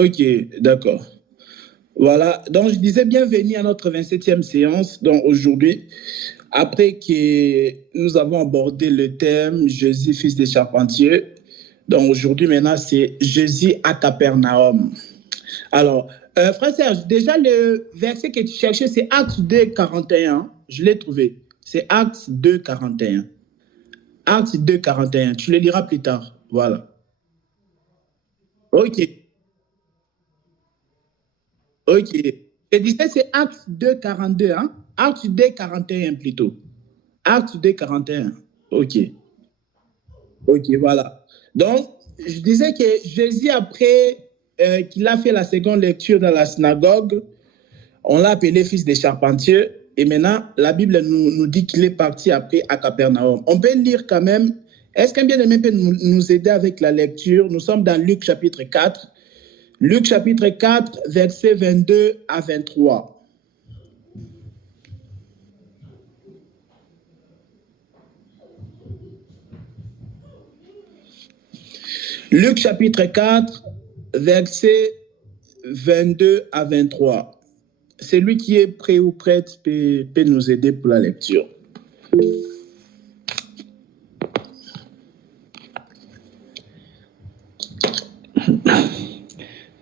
Ok, d'accord. Voilà, donc je disais bienvenue à notre 27e séance. Donc aujourd'hui, après que nous avons abordé le thème Jésus, fils des charpentiers, donc aujourd'hui maintenant c'est Jésus à Capernaum. Alors, frère Serge, déjà le verset que tu cherchais, c'est Actes 2, 41. Je l'ai trouvé. C'est Actes 2, 41. Actes 2, 41. Tu le liras plus tard. Voilà. Ok. Ok. Je disais, c'est Acte 2, 42. Hein? Acte 2, 41 plutôt. Acte 2, 41. Ok. Ok, voilà. Donc, je disais que Jésus, après qu'il a fait la seconde lecture dans la synagogue, on l'a appelé fils des charpentiers. Et maintenant, la Bible nous dit qu'il est parti après à Capernaum. On peut lire quand même. Est-ce qu'un bien-aimé peut nous aider avec la lecture? Nous sommes dans Luc chapitre 4. Luc chapitre 4, versets 22 à 23. Luc chapitre 4, versets 22 à 23. Celui qui est prêt ou prête peut nous aider pour la lecture.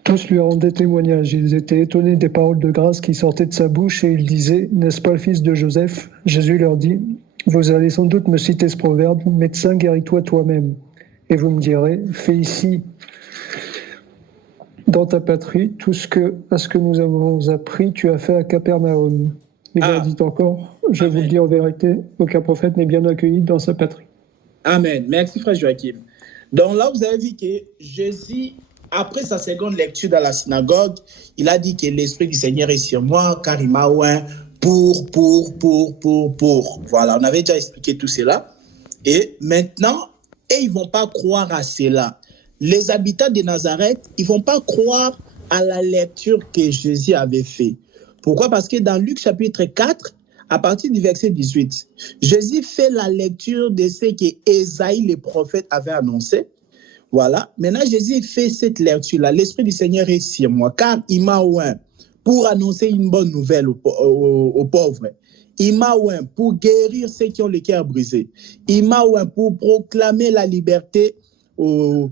Tous lui rendaient témoignage. Ils étaient étonnés des paroles de grâce qui sortaient de sa bouche et ils disaient « N'est-ce pas le fils de Joseph ?» Jésus leur dit « Vous allez sans doute me citer ce proverbe, médecin, guéris-toi toi-même. Et vous me direz, fais ici, dans ta patrie, tout ce que nous avons appris, tu as fait à Capernaum. » Il leur dit encore, je vous le dis en vérité, aucun prophète n'est bien accueilli dans sa patrie. Amen. Merci, frère Joachim. Donc là, vous avez vu que Jésus, après sa seconde lecture dans la synagogue, il a dit que l'Esprit du Seigneur est sur moi, car il m'a oint pour. Voilà, on avait déjà expliqué tout cela. Et maintenant, ils ne vont pas croire à cela. Les habitants de Nazareth, ils ne vont pas croire à la lecture que Jésus avait faite. Pourquoi? Parce que dans Luc chapitre 4, à partir du verset 18, Jésus fait la lecture de ce que Ésaïe, le prophète, avait annoncé. Voilà. Maintenant, Jésus fait cette lecture-là. L'Esprit du Seigneur est sur moi, car il m'a oint pour annoncer une bonne nouvelle aux pauvres. Il m'a oint pour guérir ceux qui ont le cœur brisé. Il m'a oint pour proclamer la liberté aux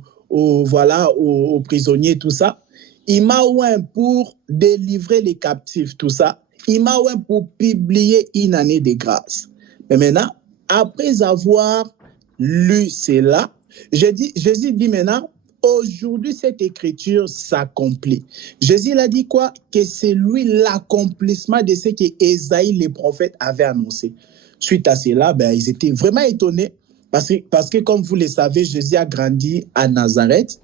prisonniers, tout ça. Il m'a oint pour délivrer les captifs, tout ça. Il m'a oint pour publier une année de grâce. Mais maintenant, après avoir lu cela, Jésus dit maintenant, aujourd'hui, cette écriture s'accomplit. Jésus il a dit quoi? Que c'est lui l'accomplissement de ce que Ésaïe, le prophète, avait annoncé. Suite à cela, ils étaient vraiment étonnés parce que, comme vous le savez, Jésus a grandi à Nazareth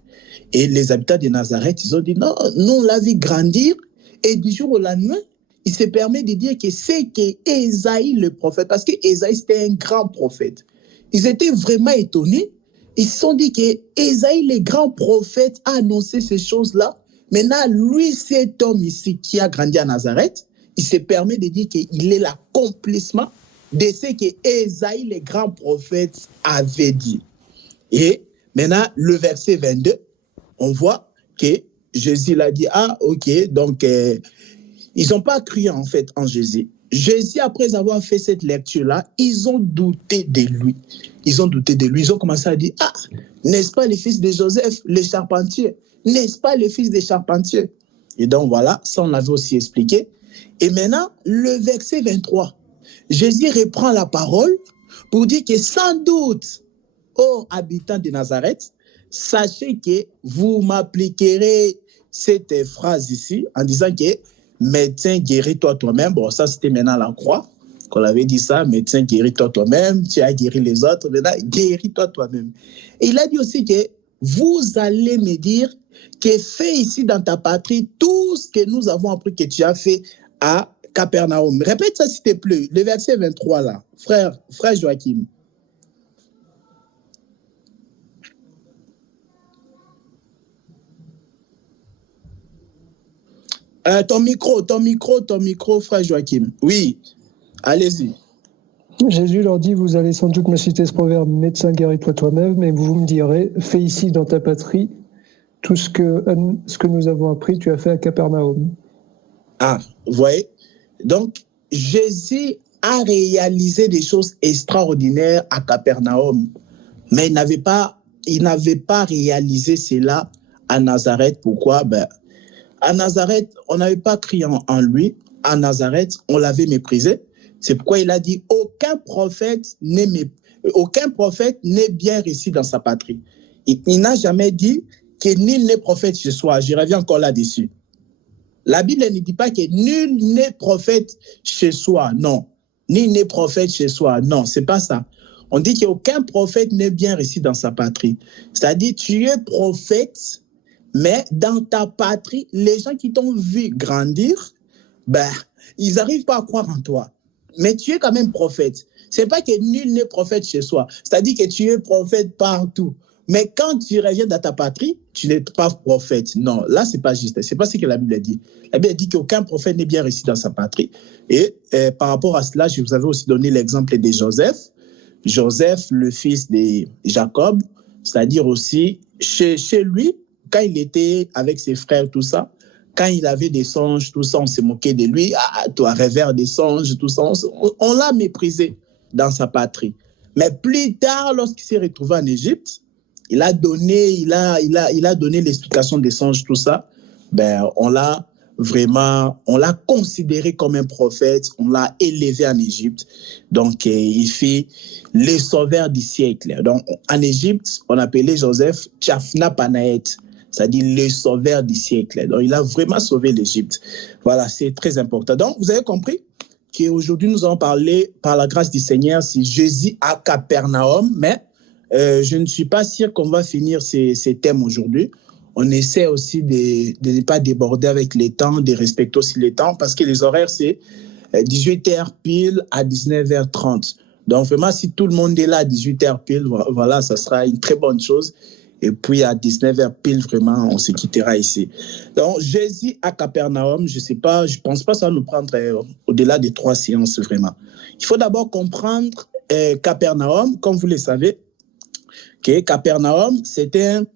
et les habitants de Nazareth, ils ont dit non, nous, on l'a vu grandir et du jour au lendemain, il se permet de dire que c'est Ésaïe, le prophète, parce que Ésaïe, c'était un grand prophète. Ils étaient vraiment étonnés. Ils se sont dit que Ésaïe, le grand prophète, a annoncé ces choses-là. Maintenant, lui, cet homme ici qui a grandi à Nazareth, il se permet de dire qu'il est l'accomplissement de ce que Ésaïe, le grand prophète, avait dit. Et maintenant, le verset 22, on voit que Jésus l'a dit, ok, donc ils n'ont pas cru en fait en Jésus. Jésus, après avoir fait cette lecture-là, ils ont douté de lui. Ils ont commencé à dire, n'est-ce pas le fils de Joseph, le charpentier? N'est-ce pas le fils des charpentiers? Et donc voilà, ça on l'avait aussi expliqué. Et maintenant, le verset 23, Jésus reprend la parole pour dire que sans doute, ô habitants de Nazareth, sachez que vous m'appliquerez cette phrase ici en disant que médecin, guéris-toi toi-même. Bon, ça, c'était maintenant la croix qu'on avait dit ça. Médecin, guéris-toi toi-même. Tu as guéri les autres. Maintenant, guéris-toi toi-même. Et il a dit aussi que vous allez me dire que fais ici dans ta patrie tout ce que nous avons appris que tu as fait à Capernaum. Répète ça, s'il te plaît. Le verset 23, là. Frère Joachim. Ton micro, frère Joachim. Oui, allez-y. Jésus leur dit, vous allez sans doute me citer ce proverbe, médecin, guéris-toi toi-même, mais vous me direz, fais ici dans ta patrie tout ce que nous avons appris, tu as fait à Capernaum. Ah, vous voyez? Donc, Jésus a réalisé des choses extraordinaires à Capernaum, mais il n'avait pas réalisé cela à Nazareth. Pourquoi? À Nazareth, on n'avait pas crié en lui. À Nazareth, on l'avait méprisé. C'est pourquoi il a dit aucun prophète n'est bien reçu dans sa patrie. Il n'a jamais dit que nul n'est prophète chez soi. Je reviens encore là-dessus. La Bible ne dit pas que nul n'est prophète chez soi. Non. Nul n'est prophète chez soi. Non, c'est pas ça. On dit qu'aucun prophète n'est bien reçu dans sa patrie. C'est-à-dire, tu es prophète, mais dans ta patrie, les gens qui t'ont vu grandir, ils n'arrivent pas à croire en toi. Mais tu es quand même prophète. C'est pas que nul n'est prophète chez soi. C'est-à-dire que tu es prophète partout. Mais quand tu reviens dans ta patrie, tu n'es pas prophète. Non, là, c'est pas juste. C'est pas ce que la Bible dit. La Bible dit qu'aucun prophète n'est bien reçu dans sa patrie. Et par rapport à cela, je vous avais aussi donné l'exemple de Joseph. Joseph, le fils de Jacob, c'est-à-dire aussi chez lui, quand il était avec ses frères, tout ça, quand il avait des songes, tout ça, on s'est moqué de lui. Ah, toi, rêveur des songes, tout ça, on l'a méprisé dans sa patrie. Mais plus tard, lorsqu'il s'est retrouvé en Égypte, il a donné l'explication des songes, tout ça. On l'a considéré comme un prophète, on l'a élevé en Égypte. Donc, il fait le sauveur du siècle. Donc, en Égypte, on appelait Joseph Tchafna Panaet, c'est-à-dire le sauveur du siècle. Donc, il a vraiment sauvé l'Égypte. Voilà, c'est très important. Donc, vous avez compris qu'aujourd'hui, nous allons parler, par la grâce du Seigneur, c'est Jésus à Capernaum, mais je ne suis pas sûr qu'on va finir ces thèmes aujourd'hui. On essaie aussi de ne pas déborder avec les temps, de respecter aussi les temps, parce que les horaires, c'est 18h pile à 19h30. Donc, vraiment, si tout le monde est là à 18h pile, voilà, ça sera une très bonne chose. Et puis, à 19h pile, vraiment, on se quittera ici. Donc, Jésus à Capernaum, je ne pense pas que ça va nous prendre au-delà de 3 séances, vraiment. Il faut d'abord comprendre Capernaum, comme vous le savez, que Capernaum, c'était un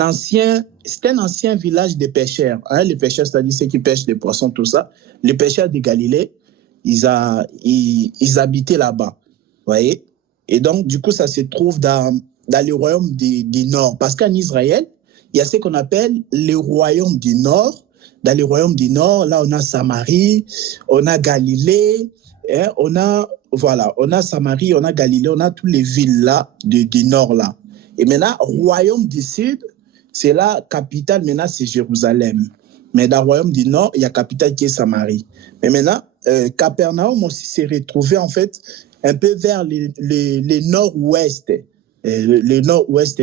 ancien village de pêcheurs. Hein? Les pêcheurs, c'est-à-dire ceux qui pêchent des poissons, tout ça. Les pêcheurs de Galilée, ils habitaient là-bas. Voyez? Et donc, du coup, ça se trouve dans le royaume du Nord. Parce qu'en Israël, il y a ce qu'on appelle le royaume du Nord. Dans le royaume du Nord, là, on a Samarie, on a Galilée, hein, on a Samarie, on a Galilée, on a toutes les villes là du Nord là. Et maintenant, royaume du Sud, c'est la capitale, maintenant c'est Jérusalem. Mais dans le royaume du Nord, il y a capitale qui est Samarie. Mais maintenant, Capernaum aussi s'est retrouvé en fait un peu vers le nord-ouest, le nord-ouest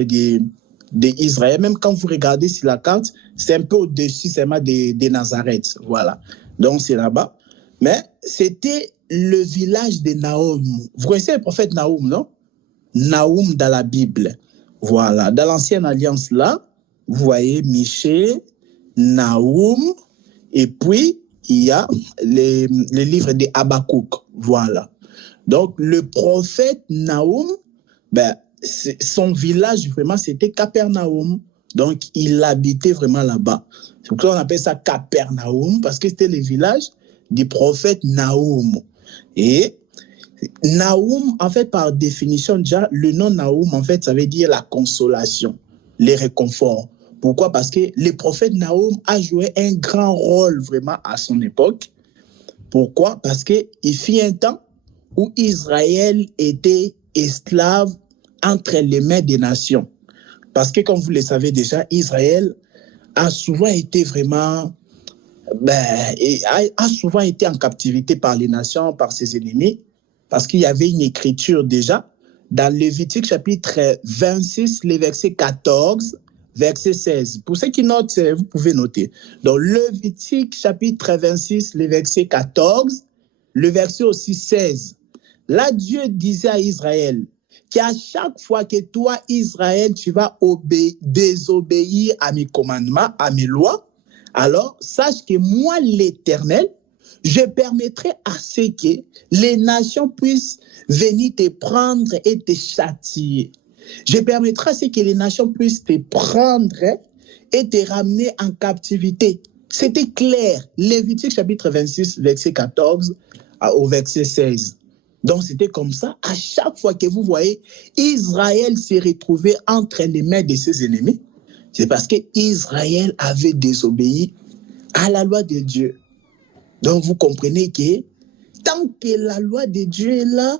d'Israël. Même quand vous regardez sur la carte, c'est un peu au-dessus seulement de Nazareth. Voilà. Donc c'est là-bas. Mais c'était le village de Nahum. Vous connaissez le prophète Nahum, non? Nahum dans la Bible. Voilà. Dans l'ancienne alliance là, vous voyez Michée, Nahum, et puis il y a les livres de Habakkuk. Voilà. Donc le prophète Nahum, son village vraiment c'était Capernaum. Donc il habitait vraiment là-bas. C'est pour ça qu'on appelle ça Capernaum, parce que c'était le village du prophète Nahum. Et Nahum, en fait, par définition, déjà, le nom Nahum, en fait, ça veut dire la consolation, le réconfort. Pourquoi? Parce que le prophète Nahum a joué un grand rôle vraiment à son époque. Pourquoi? Parce qu'il fut un temps où Israël était esclave entre les mains des nations. Parce que, comme vous le savez déjà, Israël a souvent été vraiment... a souvent été en captivité par les nations, par ses ennemis. Parce qu'il y avait une écriture déjà dans Lévitique chapitre 26, les versets 14, verset 16. Pour ceux qui notent, vous pouvez noter. Dans Lévitique chapitre 26, les versets 14, le verset aussi 16. Là, Dieu disait à Israël qu'à chaque fois que toi, Israël, tu vas désobéir à mes commandements, à mes lois, alors sache que moi, l'Éternel, je permettrai à ce que les nations puissent venir te prendre et te châtier. Je permettrai à ce que les nations puissent te prendre et te ramener en captivité. C'était clair. Lévitique chapitre 26, verset 14 au verset 16. Donc, c'était comme ça. À chaque fois que vous voyez Israël s'est retrouvé entre les mains de ses ennemis, c'est parce qu'Israël avait désobéi à la loi de Dieu. Donc, vous comprenez que tant que la loi de Dieu est là,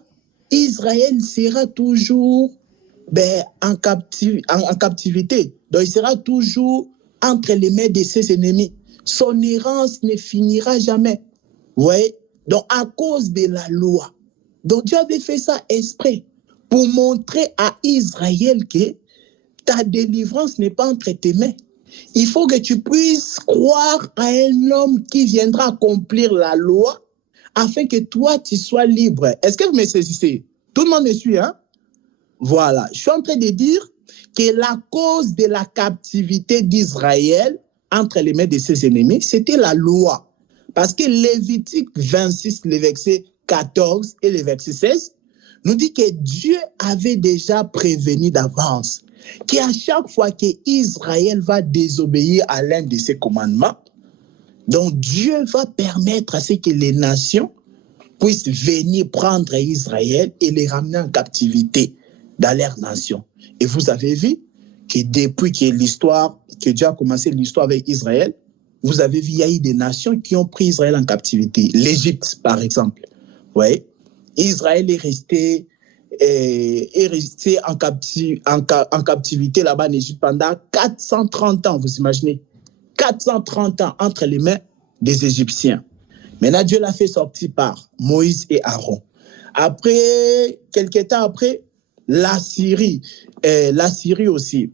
Israël sera toujours en captivité. Donc, il sera toujours entre les mains de ses ennemis. Son errance ne finira jamais. Vous voyez? Donc, à cause de la loi. Donc, Dieu avait fait ça exprès pour montrer à Israël que ta délivrance n'est pas entre tes mains. Il faut que tu puisses croire à un homme qui viendra accomplir la loi afin que toi, tu sois libre. Est-ce que vous me saisissez? Tout le monde me suit, hein? Voilà. Je suis en train de dire que la cause de la captivité d'Israël entre les mains de ses ennemis, c'était la loi. Parce que Lévitique 26, le verset 14 et le verset 16, nous dit que Dieu avait déjà prévenu d'avance qu'à chaque fois qu'Israël va désobéir à l'un de ses commandements, donc Dieu va permettre à ce que les nations puissent venir prendre Israël et les ramener en captivité dans leur nation. Et vous avez vu que depuis que Dieu a commencé l'histoire avec Israël, vous avez vu, il y a eu des nations qui ont pris Israël en captivité. L'Égypte, par exemple. Ouais. Israël est resté en captivité là-bas en Égypte pendant 430 ans, vous imaginez? 430 ans entre les mains des Égyptiens. Maintenant, Dieu l'a fait sortir par Moïse et Aaron. Après, quelques temps après, la Syrie aussi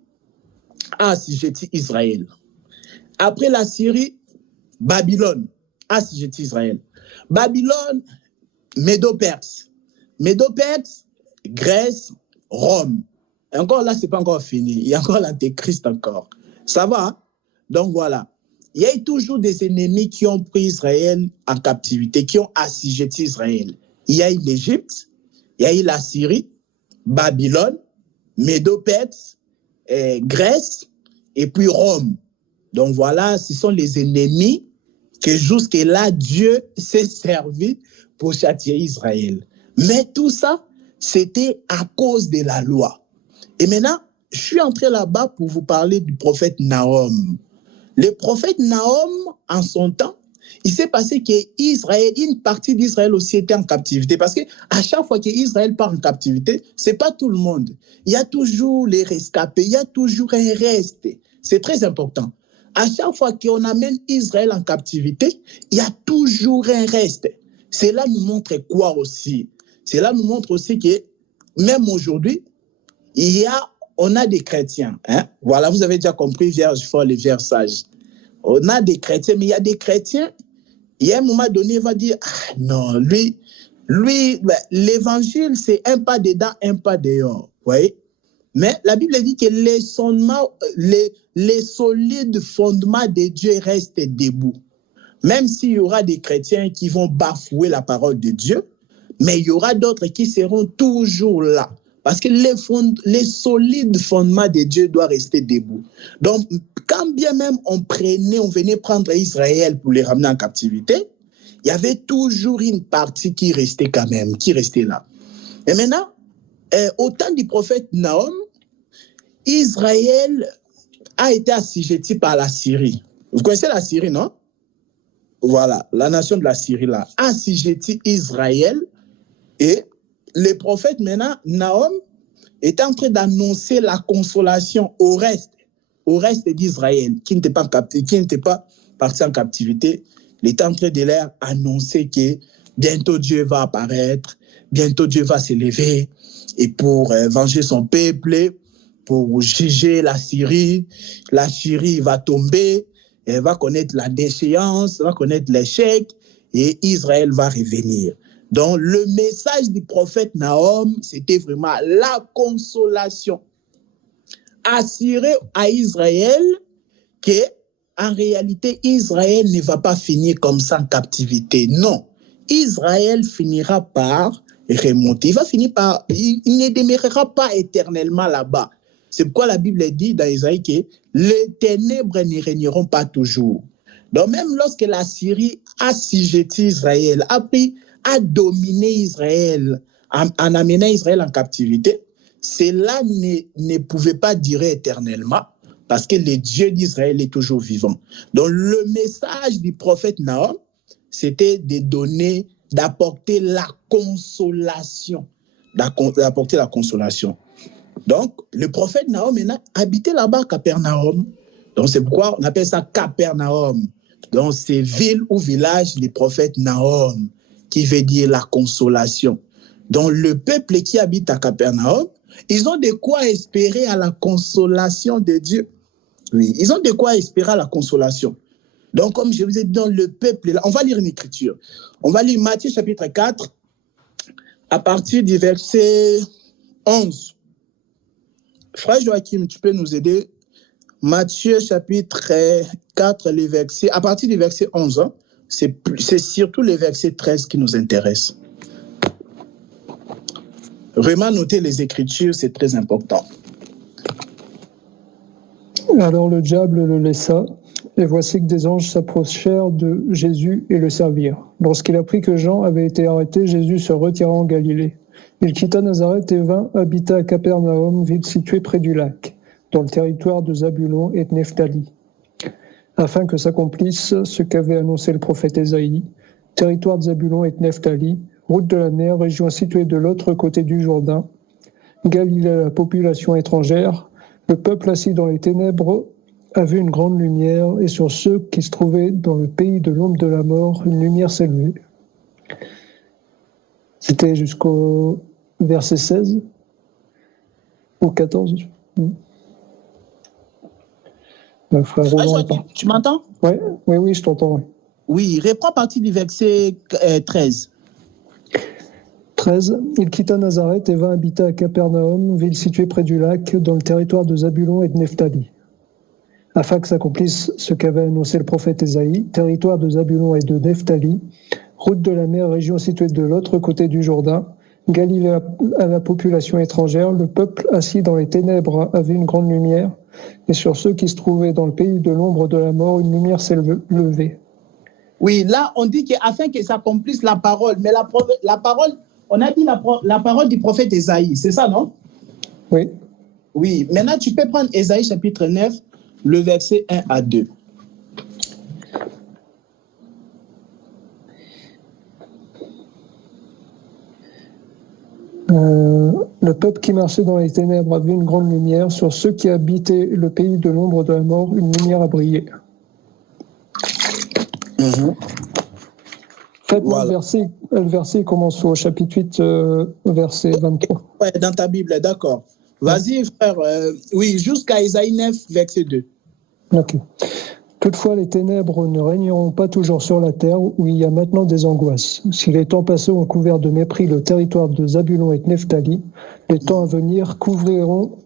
a assujetti Israël. Après la Syrie, Babylone a assujetti Israël. Babylone, Médo-Perse. Médo-Perse, Grèce, Rome. Et encore là, ce n'est pas encore fini. Il y a encore l'Antéchrist encore. Ça va, hein? Donc voilà. Il y a eu toujours des ennemis qui ont pris Israël en captivité, qui ont assujetti Israël. Il y a eu l'Égypte, il y a eu la Syrie, Babylone, Médo-Perse, Grèce et puis Rome. Donc voilà, ce sont les ennemis que jusque-là, Dieu s'est servi pour châtier Israël. Mais tout ça, c'était à cause de la loi. Et maintenant, je suis entré là-bas pour vous parler du prophète Nahum. Le prophète Nahum, en son temps, il s'est passé qu'Israël, une partie d'Israël aussi était en captivité. Parce qu'à chaque fois qu'Israël part en captivité, ce n'est pas tout le monde. Il y a toujours les rescapés, il y a toujours un reste. C'est très important. À chaque fois qu'on amène Israël en captivité, il y a toujours un reste. Cela nous montre quoi aussi? Cela nous montre aussi que même aujourd'hui, on a des chrétiens. Hein? Voilà, vous avez déjà compris, vierge folle et vierge sage. On a des chrétiens, mais il y a des chrétiens, il y a un moment donné, il va dire, ah, non, lui l'évangile, c'est un pas dedans, un pas dehors. Vous voyez? Mais la Bible dit que les solides fondements de Dieu restent debout. Même s'il y aura des chrétiens qui vont bafouer la parole de Dieu, mais il y aura d'autres qui seront toujours là. Parce que les solides fondements de Dieu doivent rester debout. Donc, quand bien même on venait prendre Israël pour les ramener en captivité, il y avait toujours une partie qui restait quand même, qui restait là. Et maintenant, au temps du prophète Nahum, Israël a été assujetti par la Syrie. Vous connaissez la Syrie, non? Voilà, la nation de la Syrie là, a assujetti Israël. Et le prophète maintenant, Nahum, est en train d'annoncer la consolation au reste d'Israël, qui n'était pas parti en captivité. Il est en train de leur annoncer que bientôt Dieu va apparaître, bientôt Dieu va s'élever, et pour venger son peuple, pour juger la Syrie va tomber, elle va connaître la déchéance, va connaître l'échec, et Israël va revenir. Donc, le message du prophète Nahum, c'était vraiment la consolation. Assurer à Israël que, en réalité, Israël ne va pas finir comme ça en captivité. Non. Israël finira par remonter. Il ne demeurera pas éternellement là-bas. C'est pourquoi la Bible dit dans Isaïe que les ténèbres ne régneront pas toujours. Donc même lorsque la Syrie a assujetti Israël, a dominé Israël, en amenant Israël en captivité, cela ne pouvait pas durer éternellement parce que le Dieu d'Israël est toujours vivant. Donc le message du prophète Nahum, c'était de donner, d'apporter la consolation. D'apporter la consolation. Donc, le prophète Nahum habitait là-bas à Capernaum. Donc, c'est pourquoi on appelle ça Capernaum. Donc, c'est ville ou village du prophète Nahum, qui veut dire la consolation. Donc, le peuple qui habite à Capernaum, ils ont de quoi espérer à la consolation de Dieu. Oui, ils ont de quoi espérer à la consolation. Donc, comme je vous ai dit, dans le peuple, là, on va lire une écriture. On va lire Matthieu chapitre 4, à partir du verset 11. Frère Joachim, tu peux nous aider? Matthieu chapitre 4, les versets, à partir du verset 11, hein, c'est surtout les versets 13 qui nous intéressent. Vraiment noter les Écritures, c'est très important. Alors le diable le laissa, et voici que des anges s'approchèrent de Jésus et le servirent. Lorsqu'il apprit que Jean avait été arrêté, Jésus se retira en Galilée. Il quitta Nazareth et vint habiter à Capernaum, ville située près du lac, dans le territoire de Zabulon et de Nephtali, afin que s'accomplisse ce qu'avait annoncé le prophète Ésaïe, territoire de Zabulon et de Nephtali, route de la mer, région située de l'autre côté du Jourdain, Galilée à la population étrangère, le peuple assis dans les ténèbres a vu une grande lumière, et sur ceux qui se trouvaient dans le pays de l'ombre de la mort, une lumière s'est levée. C'était jusqu'au verset 16 ou 14. Frère Roland, tu m'entends? Oui, je t'entends. Oui. Oui, reprends partie du verset 13. 13. Il quitta Nazareth et vint habiter à Capernaum, ville située près du lac, dans le territoire de Zabulon et de Nephtali, afin que s'accomplisse ce qu'avait annoncé le prophète Ésaïe, territoire de Zabulon et de Nephtali, route de la mer, région située de l'autre côté du Jourdain, Galilée à la population étrangère, le peuple assis dans les ténèbres a vu une grande lumière, et sur ceux qui se trouvaient dans le pays de l'ombre de la mort, une lumière s'est levée. Oui, là, on dit qu'afin que s'accomplisse la parole, mais la parole, on a dit la parole du prophète Ésaïe, c'est ça, non? Oui. Oui, maintenant tu peux prendre Ésaïe chapitre 9, le verset 1 à 2. Le peuple qui marchait dans les ténèbres a vu une grande lumière. Sur ceux qui habitaient le pays de l'ombre de la mort, une lumière a brillé. Mm-hmm. Voilà. Le verset commence au chapitre 8, verset 23. Ouais, dans ta Bible, d'accord. Vas-y, frère. Oui, jusqu'à Ésaïe 9, verset 2. Ok. Toutefois, les ténèbres ne régneront pas toujours sur la terre, où il y a maintenant des angoisses. Si les temps passés ont couvert de mépris le territoire de Zabulon et de Nephtali, les temps à venir couvriront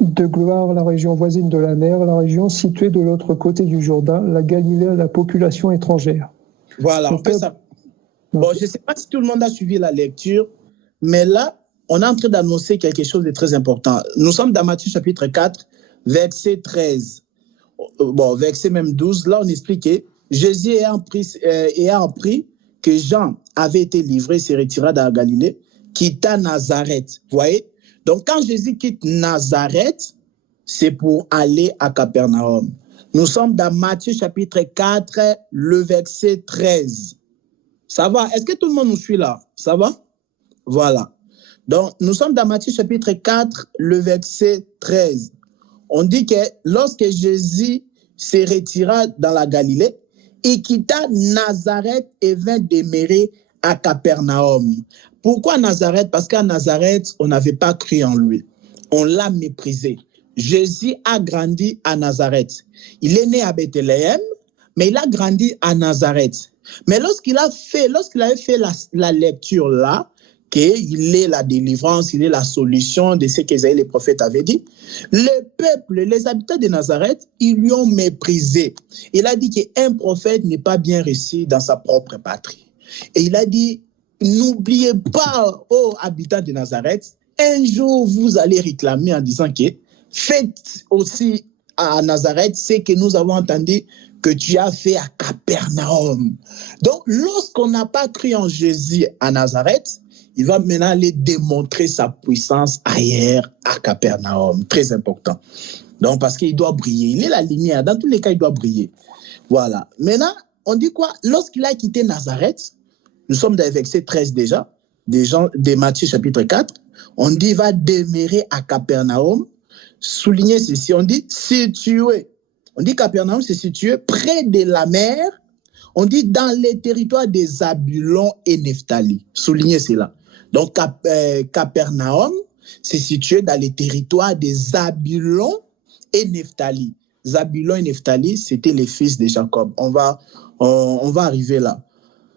de gloire la région voisine de la mer, la région située de l'autre côté du Jourdain, la Galilée à la population étrangère. Voilà, on fait ça. Bon, je ne sais pas si tout le monde a suivi la lecture, mais là, on est en train d'annoncer quelque chose de très important. Nous sommes dans Matthieu chapitre 4, verset 13. Bon, verset même 12, là on expliquait, Jésus ayant appris que Jean avait été livré, s'est retiré dans la Galilée, quitta Nazareth. Vous voyez? Donc quand Jésus quitte Nazareth, c'est pour aller à Capernaum. Nous sommes dans Matthieu chapitre 4, le verset 13. Ça va? Est-ce que tout le monde nous suit là? Ça va? Voilà. Donc nous sommes dans Matthieu chapitre 4, le verset 13. On dit que lorsque Jésus se retira dans la Galilée, il quitta Nazareth et vint demeurer à Capernaum. Pourquoi Nazareth? Parce qu'à Nazareth, on n'avait pas cru en lui. On l'a méprisé. Jésus a grandi à Nazareth. Il est né à Bethléem, mais il a grandi à Nazareth. Mais lorsqu'il avait fait la lecture là, qu'il est la délivrance, il est la solution de ce qu'Ésaïe les prophètes avaient dit. Le peuple, les habitants de Nazareth, ils lui ont méprisé. Il a dit qu'un prophète n'est pas bien reçu dans sa propre patrie. Et il a dit, n'oubliez pas, ô habitants de Nazareth, un jour vous allez réclamer en disant que fait aussi à Nazareth, c'est que nous avons entendu que tu as fait à Capernaum. Donc, lorsqu'on n'a pas cru en Jésus à Nazareth, il va maintenant aller démontrer sa puissance ailleurs à Capernaum. Très important. Donc, parce qu'il doit briller. Il est la lumière. Dans tous les cas, il doit briller. Voilà. Maintenant, on dit quoi? Lorsqu'il a quitté Nazareth, nous sommes dans le verset 13 déjà, de Matthieu chapitre 4, on dit il va demeurer à Capernaum. Souligner ceci, on dit situé. On dit Capernaum, c'est situé près de la mer. On dit dans les territoires des Zabulon et Nephtali. Soulignez cela. Donc, Capernaum, c'est situé dans les territoires des Zabulon et Nephtali. Zabulon et Nephtali, c'était les fils de Jacob. On va arriver là.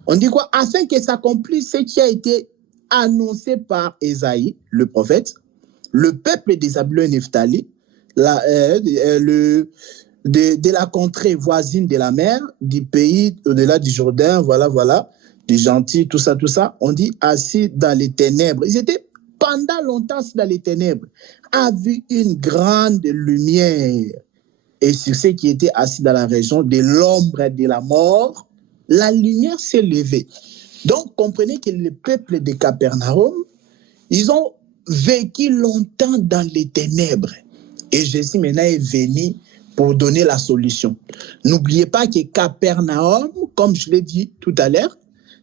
On dit quoi? Afin que s'accomplisse ce qui a été annoncé par Ésaïe, le prophète, le peuple des Zabulon et Nephtali, de la contrée voisine de la mer, du pays au-delà du Jourdain, voilà, des gentils, tout ça, on dit assis dans les ténèbres. Ils étaient pendant longtemps assis dans les ténèbres, a vu une grande lumière. Et sur ceux qui étaient assis dans la région de l'ombre de la mort, la lumière s'est levée. Donc, comprenez que le peuple de Capernaum, ils ont vécu longtemps dans les ténèbres. Et Jésus maintenant est venu pour donner la solution. N'oubliez pas que Capernaum, comme je l'ai dit tout à l'heure,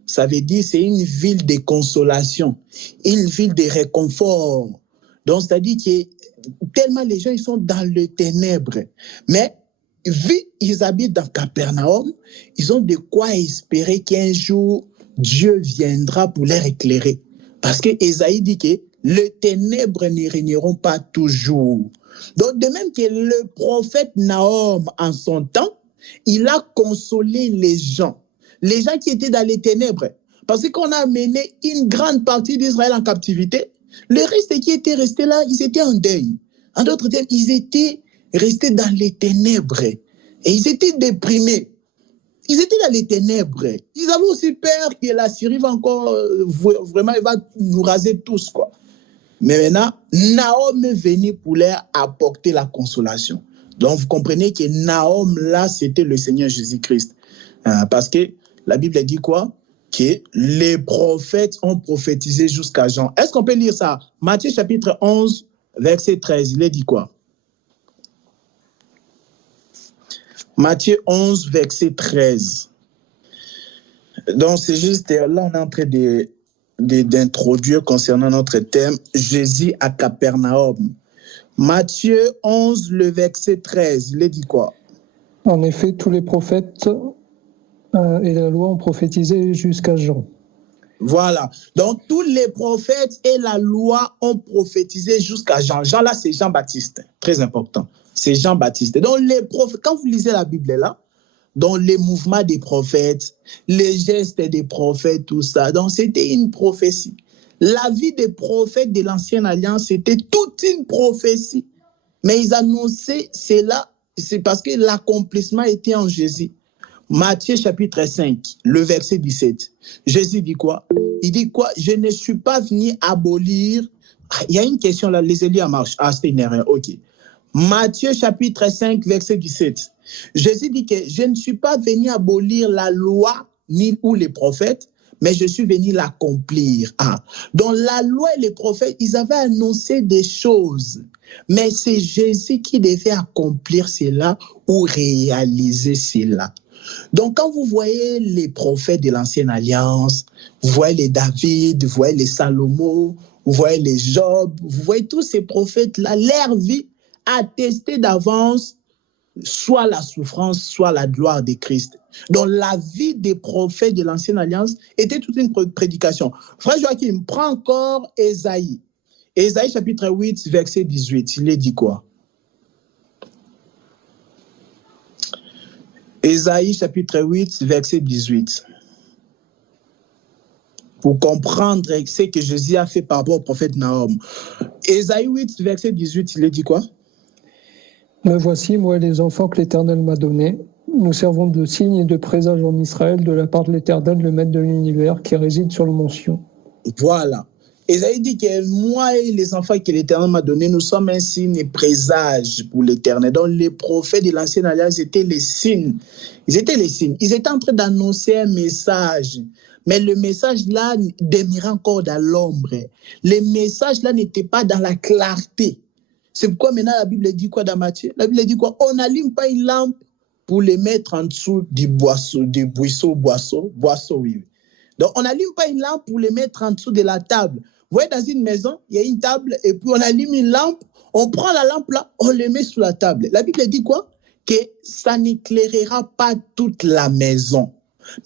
ça veut dire c'est une ville de consolation, une ville de réconfort. Donc, c'est-à-dire que tellement les gens ils sont dans les ténèbres. Mais vu qu'ils habitent dans Capernaum, ils ont de quoi espérer qu'un jour, Dieu viendra pour les éclairer. Parce que Ésaïe dit que les ténèbres ne régneront pas toujours. Donc, de même que le prophète Nahum, en son temps, il a consolé les gens qui étaient dans les ténèbres. Parce qu'on a amené une grande partie d'Israël en captivité. Le reste qui était resté là, ils étaient en deuil. En d'autres termes, ils étaient restés dans les ténèbres. Et ils étaient déprimés. Ils étaient dans les ténèbres. Ils avaient aussi peur que la Syrie va encore, vraiment, il va nous raser tous, quoi. Mais maintenant, Nahum est venu pour leur apporter la consolation. Donc, vous comprenez que Nahum, là, c'était le Seigneur Jésus-Christ. Parce que la Bible dit quoi? Que les prophètes ont prophétisé jusqu'à Jean. Est-ce qu'on peut lire ça? Matthieu chapitre 11, verset 13, il est dit quoi? Matthieu 11, verset 13. Donc, c'est juste, là, on est en train d'introduire concernant notre thème, Jésus à Capernaum. Matthieu 11, le verset 13, il est dit quoi? En effet, tous les prophètes et la loi ont prophétisé jusqu'à Jean. Voilà. Donc, tous les prophètes et la loi ont prophétisé jusqu'à Jean. Jean, là, c'est Jean-Baptiste. Très important. C'est Jean-Baptiste. Donc, les prophètes, quand vous lisez la Bible là, donc les mouvements des prophètes, les gestes des prophètes, tout ça, donc c'était une prophétie. La vie des prophètes de l'Ancienne Alliance, c'était toute une prophétie. Mais ils annonçaient cela, c'est parce que l'accomplissement était en Jésus. Matthieu chapitre 5, le verset 17. Jésus dit quoi? Il dit quoi? Je ne suis pas venu abolir. Il y a une question là, les élus en marche. Ah, c'est une erreur, ok. Matthieu chapitre 5, verset 17. Jésus dit que je ne suis pas venu abolir la loi ni ou les prophètes, mais je suis venu l'accomplir. Ah. Donc la loi et les prophètes, ils avaient annoncé des choses, mais c'est Jésus qui devait accomplir cela ou réaliser cela. Donc, quand vous voyez les prophètes de l'Ancienne Alliance, vous voyez les David, vous voyez les Salomon, vous voyez les Job, vous voyez tous ces prophètes-là, leur vie attestait d'avance soit la souffrance, soit la gloire de Christ. Donc, la vie des prophètes de l'Ancienne Alliance était toute une prédication. Frère Joachim, prends encore Ésaïe. Ésaïe chapitre 8, verset 18, il est dit quoi? Ésaïe chapitre 8, verset 18. Pour comprendre ce que Jésus a fait par rapport au prophète Nahum. Ésaïe 8, verset 18, il est dit quoi? Me voici, moi et les enfants que l'Éternel m'a donnés. Nous servons de signe et de présage en Israël de la part de l'Éternel, le maître de l'univers, qui réside sur le mont Sion. Voilà. Ésaïe dit que moi et les enfants que l'Éternel m'a donnés, nous sommes un signe et présage pour l'Éternel. Donc les prophètes de l'Ancienne Alliance étaient les signes. Ils étaient les signes. Ils étaient en train d'annoncer un message. Mais le message là demeurait encore dans l'ombre. Le message là n'était pas dans la clarté. C'est pourquoi maintenant la Bible dit quoi dans Matthieu? La Bible dit quoi? On n'allume pas une lampe pour les mettre en dessous du boisseau, oui. Donc on n'allume pas une lampe pour les mettre en dessous de la table. Vous voyez, dans une maison, il y a une table et puis on allume une lampe, on prend la lampe là, on le met sous la table. La Bible dit quoi? Que ça n'éclairera pas toute la maison.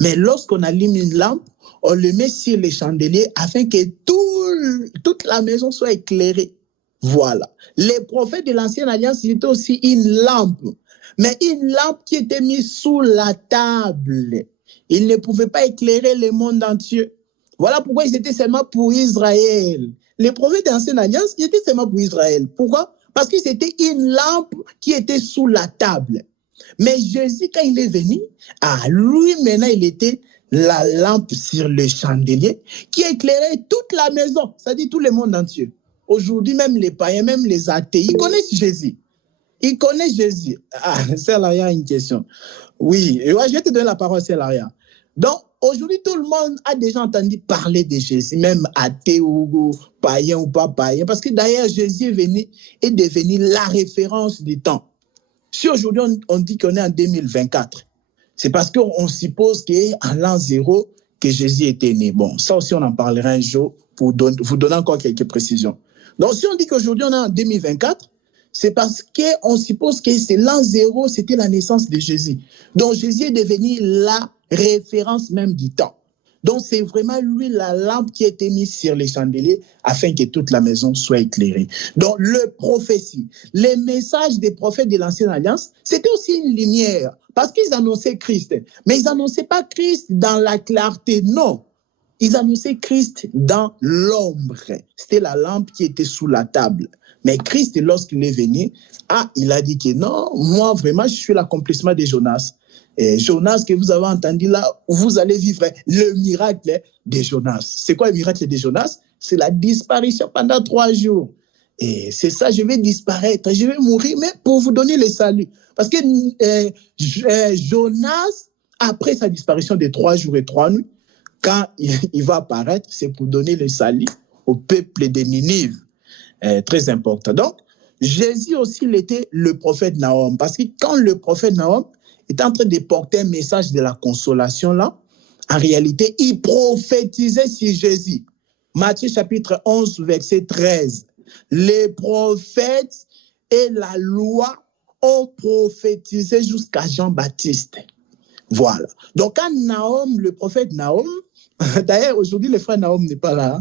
Mais lorsqu'on allume une lampe, on le met sur les chandeliers afin que toute la maison soit éclairée. Voilà. Les prophètes de l'Ancienne Alliance, c'était aussi une lampe, mais une lampe qui était mise sous la table. Ils ne pouvaient pas éclairer le monde entier. Voilà pourquoi ils étaient seulement pour Israël. Les prophètes de l'Ancienne Alliance, ils étaient seulement pour Israël. Pourquoi? Parce que c'était une lampe qui était sous la table. Mais Jésus, quand il est venu, lui maintenant, il était la lampe sur le chandelier qui éclairait toute la maison, c'est-à-dire tout le monde entier. Aujourd'hui, même les païens, même les athées, ils connaissent Jésus. Ils connaissent Jésus. Sœur Laria a une question. Oui, je vais te donner la parole, Sœur Laria. Donc, aujourd'hui, tout le monde a déjà entendu parler de Jésus, même athée ou païen ou pas païen, parce que d'ailleurs, Jésus est devenu la référence du temps. Si aujourd'hui, on dit qu'on est en 2024, c'est parce qu'on suppose qu'en l'an 0, que Jésus était né. Bon, ça aussi, on en parlera un jour pour vous donner encore quelques précisions. Donc, si on dit qu'aujourd'hui, on est en 2024, c'est parce qu'on suppose que c'est l'an 0, c'était la naissance de Jésus. Donc, Jésus est devenu la référence même du temps. Donc, c'est vraiment lui, la lampe qui a été mise sur les chandeliers afin que toute la maison soit éclairée. Donc, le prophétie, les messages des prophètes de l'Ancienne Alliance, c'était aussi une lumière parce qu'ils annonçaient Christ. Mais ils n'annonçaient pas Christ dans la clarté, non. Ils annonçaient Christ dans l'ombre. C'était la lampe qui était sous la table. Mais Christ, lorsqu'il est venu, il a dit que non, moi vraiment, je suis l'accomplissement de Jonas. Et Jonas que vous avez entendu là, vous allez vivre le miracle de Jonas. C'est quoi le miracle de Jonas? C'est la disparition pendant 3 jours. Et c'est ça, je vais disparaître, je vais mourir, mais pour vous donner le salut. Parce que Jonas, après sa disparition de 3 jours et 3 nuits, quand il va apparaître, c'est pour donner le salut au peuple de Ninive. Très important. Donc, Jésus aussi, il était le prophète Nahum. Parce que quand le prophète Nahum était en train de porter un message de la consolation, là, en réalité, il prophétisait sur Jésus. Matthieu chapitre 11, verset 13. Les prophètes et la loi ont prophétisé jusqu'à Jean-Baptiste. Voilà. Donc, quand Nahum, le prophète Nahum, d'ailleurs, aujourd'hui, le frère Nahum n'est pas là.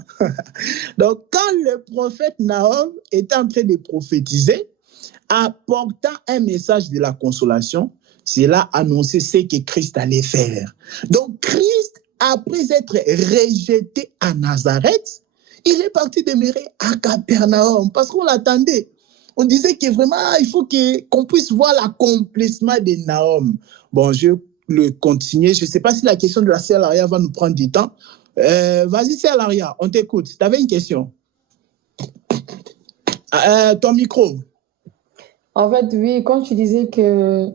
Donc, quand le prophète Nahum est en train de prophétiser, apportant un message de la consolation, c'est là annoncer ce que Christ allait faire. Donc, Christ, après être rejeté à Nazareth, il est parti demeurer à Capernaum parce qu'on l'attendait. On disait que vraiment, il faut qu'on puisse voir l'accomplissement de Nahum. Bon, je le continuer. Je ne sais pas si la question de la sœur Laria va nous prendre du temps. Vas-y, sœur Laria, on t'écoute. Tu avais une question. Ton micro. En fait, oui, quand tu disais que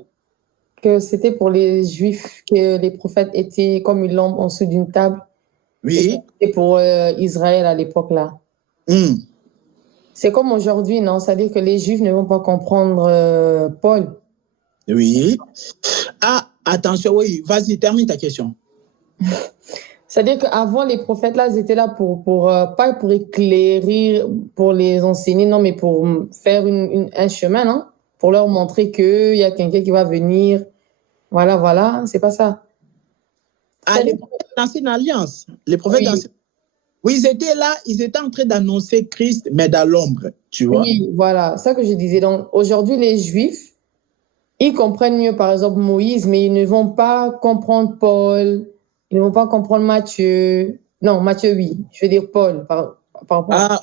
c'était pour les Juifs, que les prophètes étaient comme une lampe en dessous d'une table. Oui. Et pour Israël à l'époque là. C'est comme aujourd'hui, non? C'est-à-dire que les Juifs ne vont pas comprendre Paul. Oui. Attention, oui, vas-y, termine ta question. C'est-à-dire qu'avant, les prophètes, là, ils étaient là pas pour éclairer, pour les enseigner, non, mais pour faire un chemin, non? Pour leur montrer qu'il y a quelqu'un qui va venir. Voilà, c'est pas ça. Les prophètes d'Ancienne Alliance. Les prophètes d'Ancienne... Oui, ils étaient là, ils étaient en train d'annoncer Christ, mais dans l'ombre, tu vois. Oui, voilà, ça que je disais. Donc, aujourd'hui, les Juifs, ils comprennent mieux, par exemple, Moïse, mais ils ne vont pas comprendre Paul, ils ne vont pas comprendre Matthieu. Non, Matthieu, oui. Je veux dire Paul.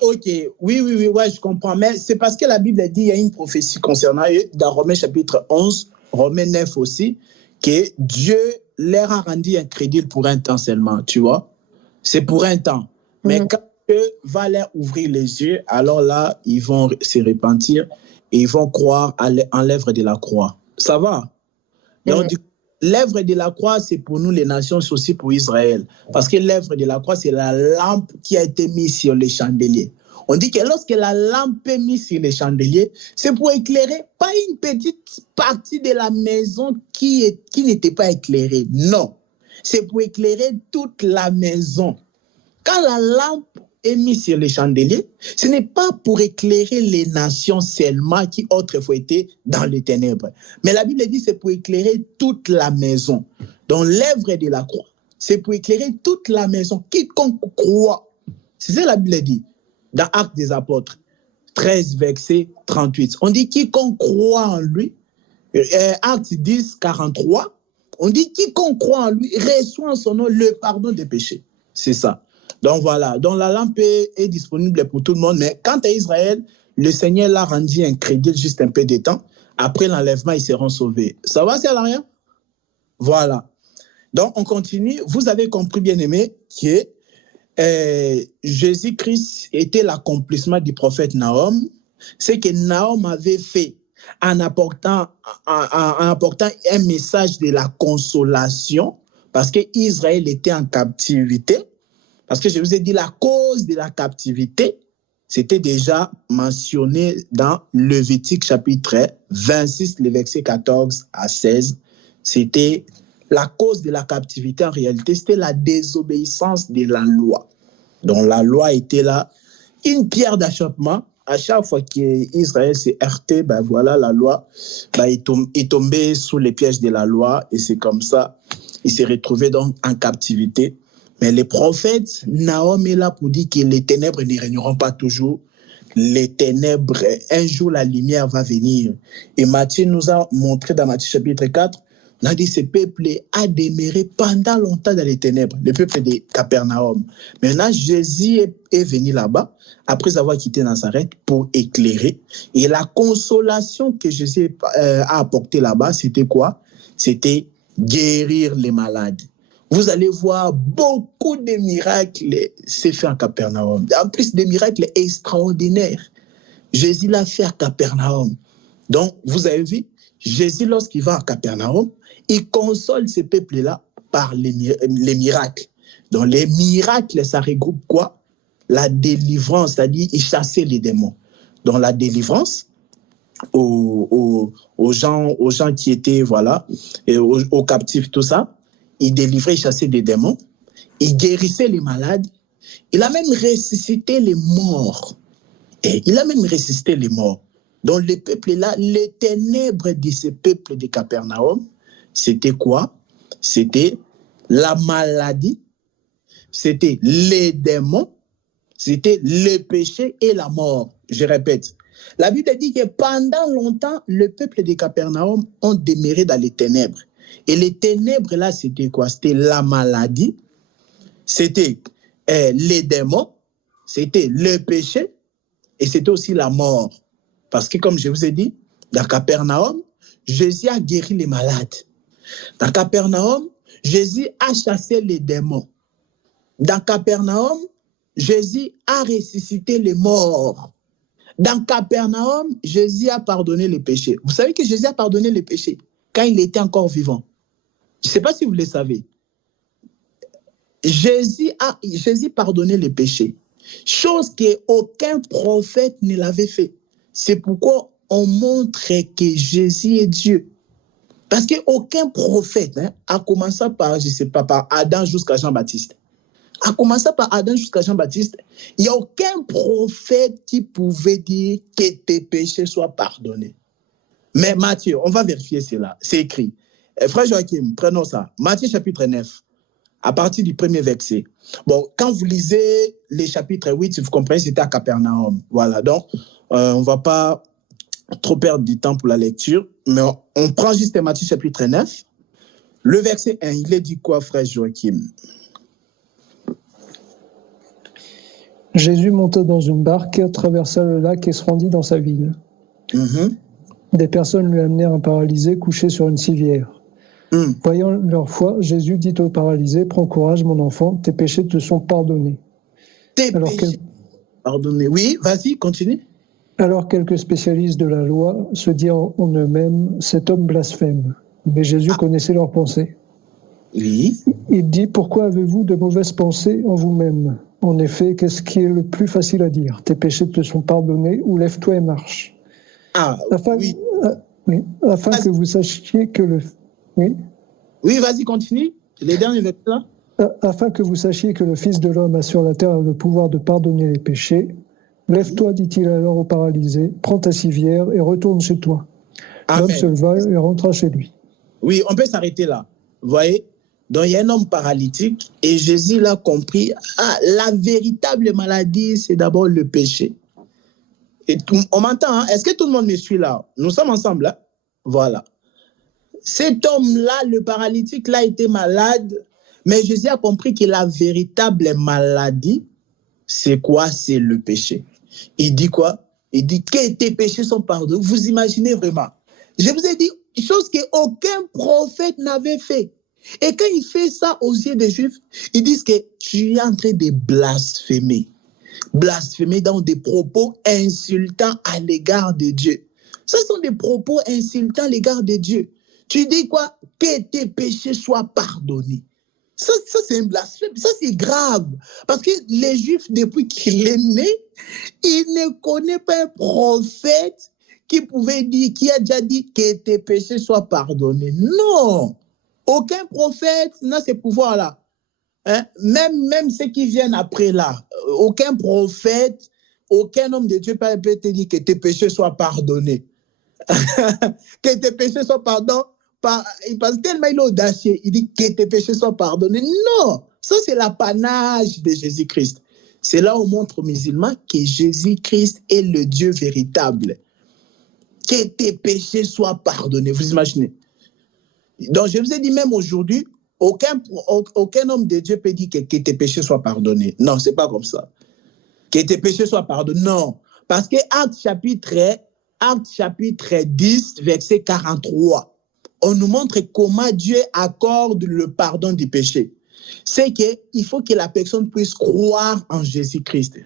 Ok. Oui, ouais, je comprends. Mais c'est parce que la Bible dit qu'il y a une prophétie concernant eux, dans Romains chapitre 11, Romains 9 aussi, que Dieu leur a rendu incrédule pour un temps seulement, tu vois. C'est pour un temps. Mais quand Dieu va leur ouvrir les yeux, alors là, ils vont se repentir et ils vont croire en l'œuvre de la croix. Ça va? Donc, l'œuvre de la croix, c'est pour nous les nations, c'est aussi pour Israël. Parce que l'œuvre de la croix, c'est la lampe qui a été mise sur les chandeliers. On dit que lorsque la lampe est mise sur les chandeliers, c'est pour éclairer pas une petite partie de la maison qui n'était pas éclairée. Non, c'est pour éclairer toute la maison. Quand la lampe est mise sur les chandeliers, ce n'est pas pour éclairer les nations seulement qui autrefois étaient dans les ténèbres. Mais la Bible dit que c'est pour éclairer toute la maison. Donc l'œuvre de la croix, c'est pour éclairer toute la maison. Quiconque croit, c'est ça que la Bible dit. Dans Actes des Apôtres 13, verset 38. On dit quiconque croit en lui, Actes 10, 43, on dit quiconque croit en lui reçoit en son nom le pardon des péchés. C'est ça. Donc voilà, donc la lampe est disponible pour tout le monde, mais quant à Israël, le Seigneur l'a rendu incrédule juste un peu de temps. Après l'enlèvement, ils seront sauvés. Ça va, c'est à rien? Voilà. Donc on continue. Vous avez compris, bien aimé, que Jésus-Christ était l'accomplissement du prophète Nahum. C'est que Nahum avait fait en apportant un message de la consolation parce qu'Israël était en captivité. Parce que je vous ai dit, la cause de la captivité, c'était déjà mentionné dans Lévitique chapitre 26, les versets 14 à 16. C'était la cause de la captivité, en réalité, c'était la désobéissance de la loi. Donc la loi était là, une pierre d'achoppement. À chaque fois qu'Israël s'est heurté, ben voilà, la loi est tombée sous les pièges de la loi. Et c'est comme ça, il s'est retrouvé donc en captivité. Mais les prophètes, Nahum est là pour dire que les ténèbres ne régneront pas toujours. Les ténèbres, un jour la lumière va venir. Et Matthieu nous a montré dans Matthieu chapitre 4, on a dit ce peuple a demeuré pendant longtemps dans les ténèbres, le peuple de Capernaum. Maintenant, Jésus est venu là-bas, après avoir quitté Nazareth, pour éclairer. Et la consolation que Jésus a apportée là-bas, c'était quoi? C'était guérir les malades. Vous allez voir beaucoup de miracles s'est fait en Capernaum. En plus, des miracles extraordinaires. Jésus l'a fait à Capernaum. Donc, vous avez vu, Jésus, lorsqu'il va à Capernaum, il console ce peuple-là par les miracles. Donc, les miracles, ça regroupe quoi? La délivrance, c'est-à-dire il chassait les démons. Donc, la délivrance aux gens qui étaient, voilà, et aux captifs, tout ça. Il délivrait, il chassait des démons. Il guérissait les malades. Il a même ressuscité les morts. Et il a même ressuscité les morts. Donc, le peuple-là, les ténèbres de ce peuple de Capernaum, c'était quoi? C'était la maladie, c'était les démons, c'était le péché et la mort. Je répète. La Bible dit que pendant longtemps, le peuple de Capernaum ont demeuré dans les ténèbres. Et les ténèbres, là, c'était quoi? C'était la maladie, c'était les démons, c'était le péché et c'était aussi la mort. Parce que, comme je vous ai dit, dans Capernaum, Jésus a guéri les malades. Dans Capernaum, Jésus a chassé les démons. Dans Capernaum, Jésus a ressuscité les morts. Dans Capernaum, Jésus a pardonné les péchés. Vous savez que Jésus a pardonné les péchés quand il était encore vivant. Je ne sais pas si vous le savez. Jésus pardonnait les péchés. Chose qu'aucun prophète ne l'avait fait. C'est pourquoi on montre que Jésus est Dieu. Parce qu'aucun prophète, a commencé par, je ne sais pas, par Adam jusqu'à Jean-Baptiste. A commencé par Adam jusqu'à Jean-Baptiste, il n'y a aucun prophète qui pouvait dire que tes péchés soient pardonnés. Mais Matthieu, on va vérifier cela. C'est écrit. Frère Joachim, prenons ça. Matthieu chapitre 9, à partir du premier verset. Bon, quand vous lisez les chapitres 8, vous comprenez, c'était à Capernaum. Voilà, donc on ne va pas trop perdre du temps pour la lecture, mais on prend juste Matthieu chapitre 9. Le verset 1, il est dit quoi, frère Joachim? Jésus monta dans une barque, traversa le lac et se rendit dans sa ville. Des personnes lui amenèrent un paralysé couché sur une civière. Voyant leur foi, Jésus dit au paralysé, « Prends courage, mon enfant, tes péchés te sont pardonnés. » tes Alors, péchés pardonnés. Oui, vas-y, continue. Alors quelques spécialistes de la loi se dirent en eux-mêmes, cet homme blasphème. Mais Jésus connaissait leurs pensées. Oui. Il dit, pourquoi avez-vous de mauvaises pensées en vous-même? En effet, qu'est-ce qui est le plus facile à dire? Tes péchés te sont pardonnés ou lève-toi et marche. Ah, oui. Afin que vous sachiez que le... Oui. Oui, vas-y, continue. Les derniers versets là. Afin que vous sachiez que le Fils de l'homme a sur la terre le pouvoir de pardonner les péchés, lève-toi, dit-il alors au paralysé, prends ta civière et retourne chez toi. L'homme se leva et rentra chez lui. Oui, on peut s'arrêter là. Vous voyez? Donc, il y a un homme paralytique et Jésus l'a compris. Ah, la véritable maladie, c'est d'abord le péché. Et on m'entend, hein? Est-ce que tout le monde me suit là? Nous sommes ensemble, hein? Voilà. Cet homme-là, le paralytique, là, était malade, mais Jésus a compris que la véritable maladie, c'est quoi? C'est le péché. Il dit quoi? Il dit que tes péchés sont pardonnés. Vous imaginez vraiment? Je vous ai dit, chose qu'aucun prophète n'avait fait. Et quand il fait ça aux yeux des Juifs, ils disent que tu es en train de blasphémer. Blasphémer dans des propos insultants à l'égard de Dieu. Ce sont des propos insultants à l'égard de Dieu. Tu dis quoi? Que tes péchés soient pardonnés. Ça c'est un blasphème. Ça, c'est grave. Parce que les Juifs, depuis qu'il est né, il ne connaît pas un prophète qui pouvait dire, qui a déjà dit que tes péchés soient pardonnés. Non. Aucun prophète n'a ce pouvoir-là. Hein? Même ceux qui viennent après là, aucun prophète, aucun homme de Dieu peut te dire que tes péchés soient pardonnés. Que tes péchés soient pardonnés. Parce que tellement il est audacieux, il dit que tes péchés soient pardonnés. Non, ça c'est l'apanage de Jésus-Christ. C'est là où on montre aux musulmans que Jésus-Christ est le Dieu véritable. Que tes péchés soient pardonnés. Vous imaginez? Donc je vous ai dit, même aujourd'hui, aucun homme de Dieu peut dire que tes péchés soient pardonnés. Non, c'est pas comme ça. Que tes péchés soient pardonnés. Non. Parce que Actes chapitre 10, verset 43, on nous montre comment Dieu accorde le pardon du péché. C'est qu'il faut que la personne puisse croire en Jésus-Christ.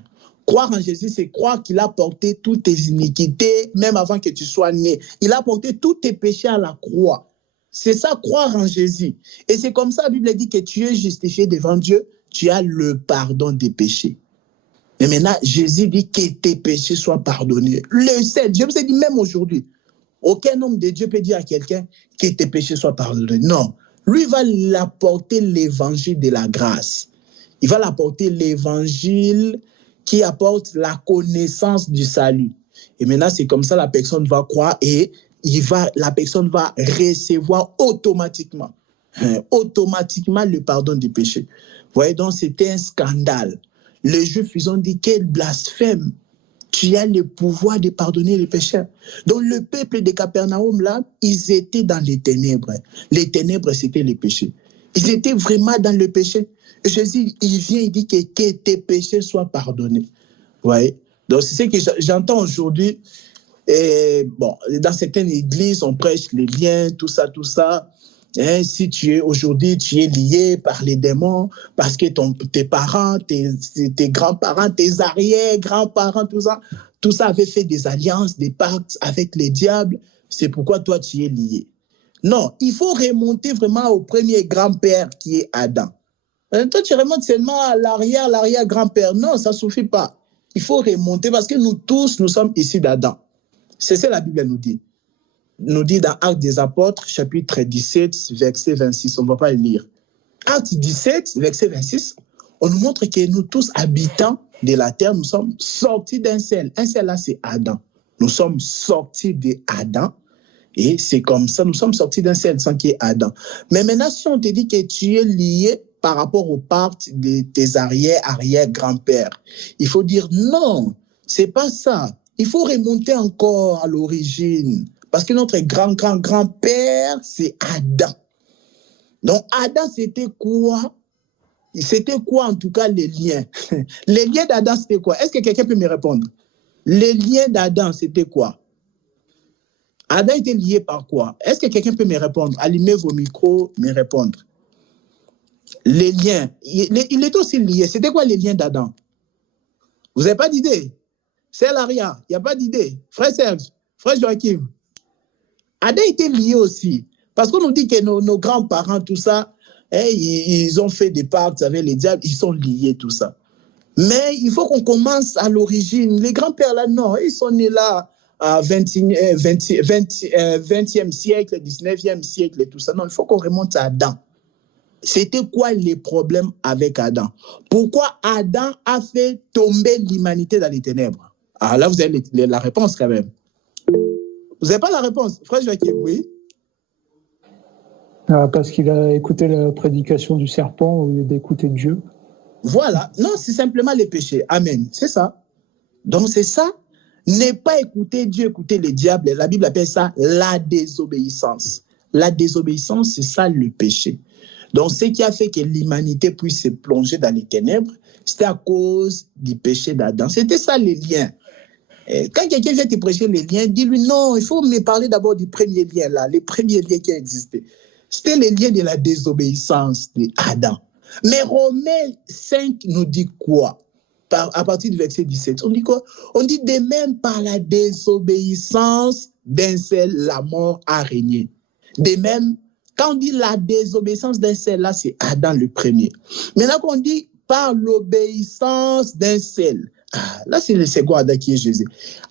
Croire en Jésus, c'est croire qu'il a porté toutes tes iniquités, même avant que tu sois né. Il a porté tous tes péchés à la croix. C'est ça, croire en Jésus. Et c'est comme ça, la Bible dit que tu es justifié devant Dieu, tu as le pardon des péchés. Mais maintenant, Jésus dit que tes péchés soient pardonnés. Le seul, je vous ai dit même aujourd'hui, aucun homme de Dieu peut dire à quelqu'un que tes péchés soient pardonnés. Non. Lui va l'apporter l'évangile de la grâce. Il va l'apporter l'évangile qui apporte la connaissance du salut. Et maintenant, c'est comme ça la personne va croire et la personne va recevoir automatiquement le pardon du péché. Vous voyez, donc c'était un scandale. Les Juifs, ils ont dit quel blasphème. Tu as le pouvoir de pardonner les pécheurs. Donc le peuple de Capernaum, là, ils étaient dans les ténèbres. Les ténèbres, c'était les péchés. Ils étaient vraiment dans le péché. Et Jésus, il vient, il dit que tes péchés soient pardonnés. Vous voyez? Donc c'est ce que j'entends aujourd'hui. Et bon, dans certaines églises, on prêche les liens, tout ça. Hein, si aujourd'hui, tu es lié par les démons, parce que tes parents, tes grands-parents, tes arrière-grands-parents, tout ça avait fait des alliances, des pactes avec les diables, c'est pourquoi toi, tu es lié. Non, il faut remonter vraiment au premier grand-père qui est Adam. Toi, tu remontes seulement à l'arrière-grand-père. Non, ça ne suffit pas. Il faut remonter parce que nous tous, nous sommes issus d'Adam. C'est ça que la Bible nous dit dans Actes des Apôtres, chapitre 17, verset 26. On ne va pas le lire. Actes 17, verset 26, on nous montre que nous tous, habitants de la terre, nous sommes sortis d'un seul. Un seul là, c'est Adam. Nous sommes sortis d'Adam. Et c'est comme ça, nous sommes sortis d'un seul sang qui est Adam. Mais maintenant, si on te dit que tu es lié par rapport au pacte de tes arrière-grands-pères, il faut dire non, c'est pas ça. Il faut remonter encore à l'origine. Parce que notre grand-grand-grand-père, c'est Adam. Donc, Adam, c'était quoi? C'était quoi, en tout cas, les liens? Les liens d'Adam, c'était quoi? Est-ce que quelqu'un peut me répondre? Les liens d'Adam, c'était quoi? Adam était lié par quoi? Est-ce que quelqu'un peut me répondre? Allumez vos micros, me répondre. Les liens. Il était aussi lié. C'était quoi les liens d'Adam? Vous n'avez pas d'idée? C'est Laria, il n'y a pas d'idée. Frère Serge, frère Joachim, Adam était lié aussi. Parce qu'on nous dit que nos grands-parents, tout ça, ils ont fait des pactes avec les diables, ils sont liés, tout ça. Mais il faut qu'on commence à l'origine. Les grands-pères, là, non, ils sont nés là à 20e siècle, 19e siècle et tout ça. Non, il faut qu'on remonte à Adam. C'était quoi les problèmes avec Adam? Pourquoi Adam a fait tomber l'humanité dans les ténèbres? Ah, là, vous avez la réponse quand même. Vous n'avez pas la réponse, frère Joachim, oui? Parce qu'il a écouté la prédication du serpent au lieu d'écouter Dieu. Voilà. Non, c'est simplement les péchés. Amen. C'est ça. Donc, c'est ça. Ne pas écouter Dieu, écouter les diables. La Bible appelle ça la désobéissance. La désobéissance, c'est ça le péché. Donc, ce qui a fait que l'humanité puisse se plonger dans les ténèbres, c'était à cause du péché d'Adam. C'était ça les liens. Quand quelqu'un vient te prêcher les liens, dis-lui non, il faut me parler d'abord du premier lien là, les premiers liens qui existaient. C'était les liens de la désobéissance d'Adam. Mais Romains 5 nous dit quoi? À partir du verset 17, on dit quoi? On dit de même par la désobéissance d'un seul, la mort a régné. De même, quand on dit la désobéissance d'un seul, là, c'est Adam le premier. Maintenant qu'on dit par l'obéissance d'un seul, là, c'est le second Adam qui est Jésus.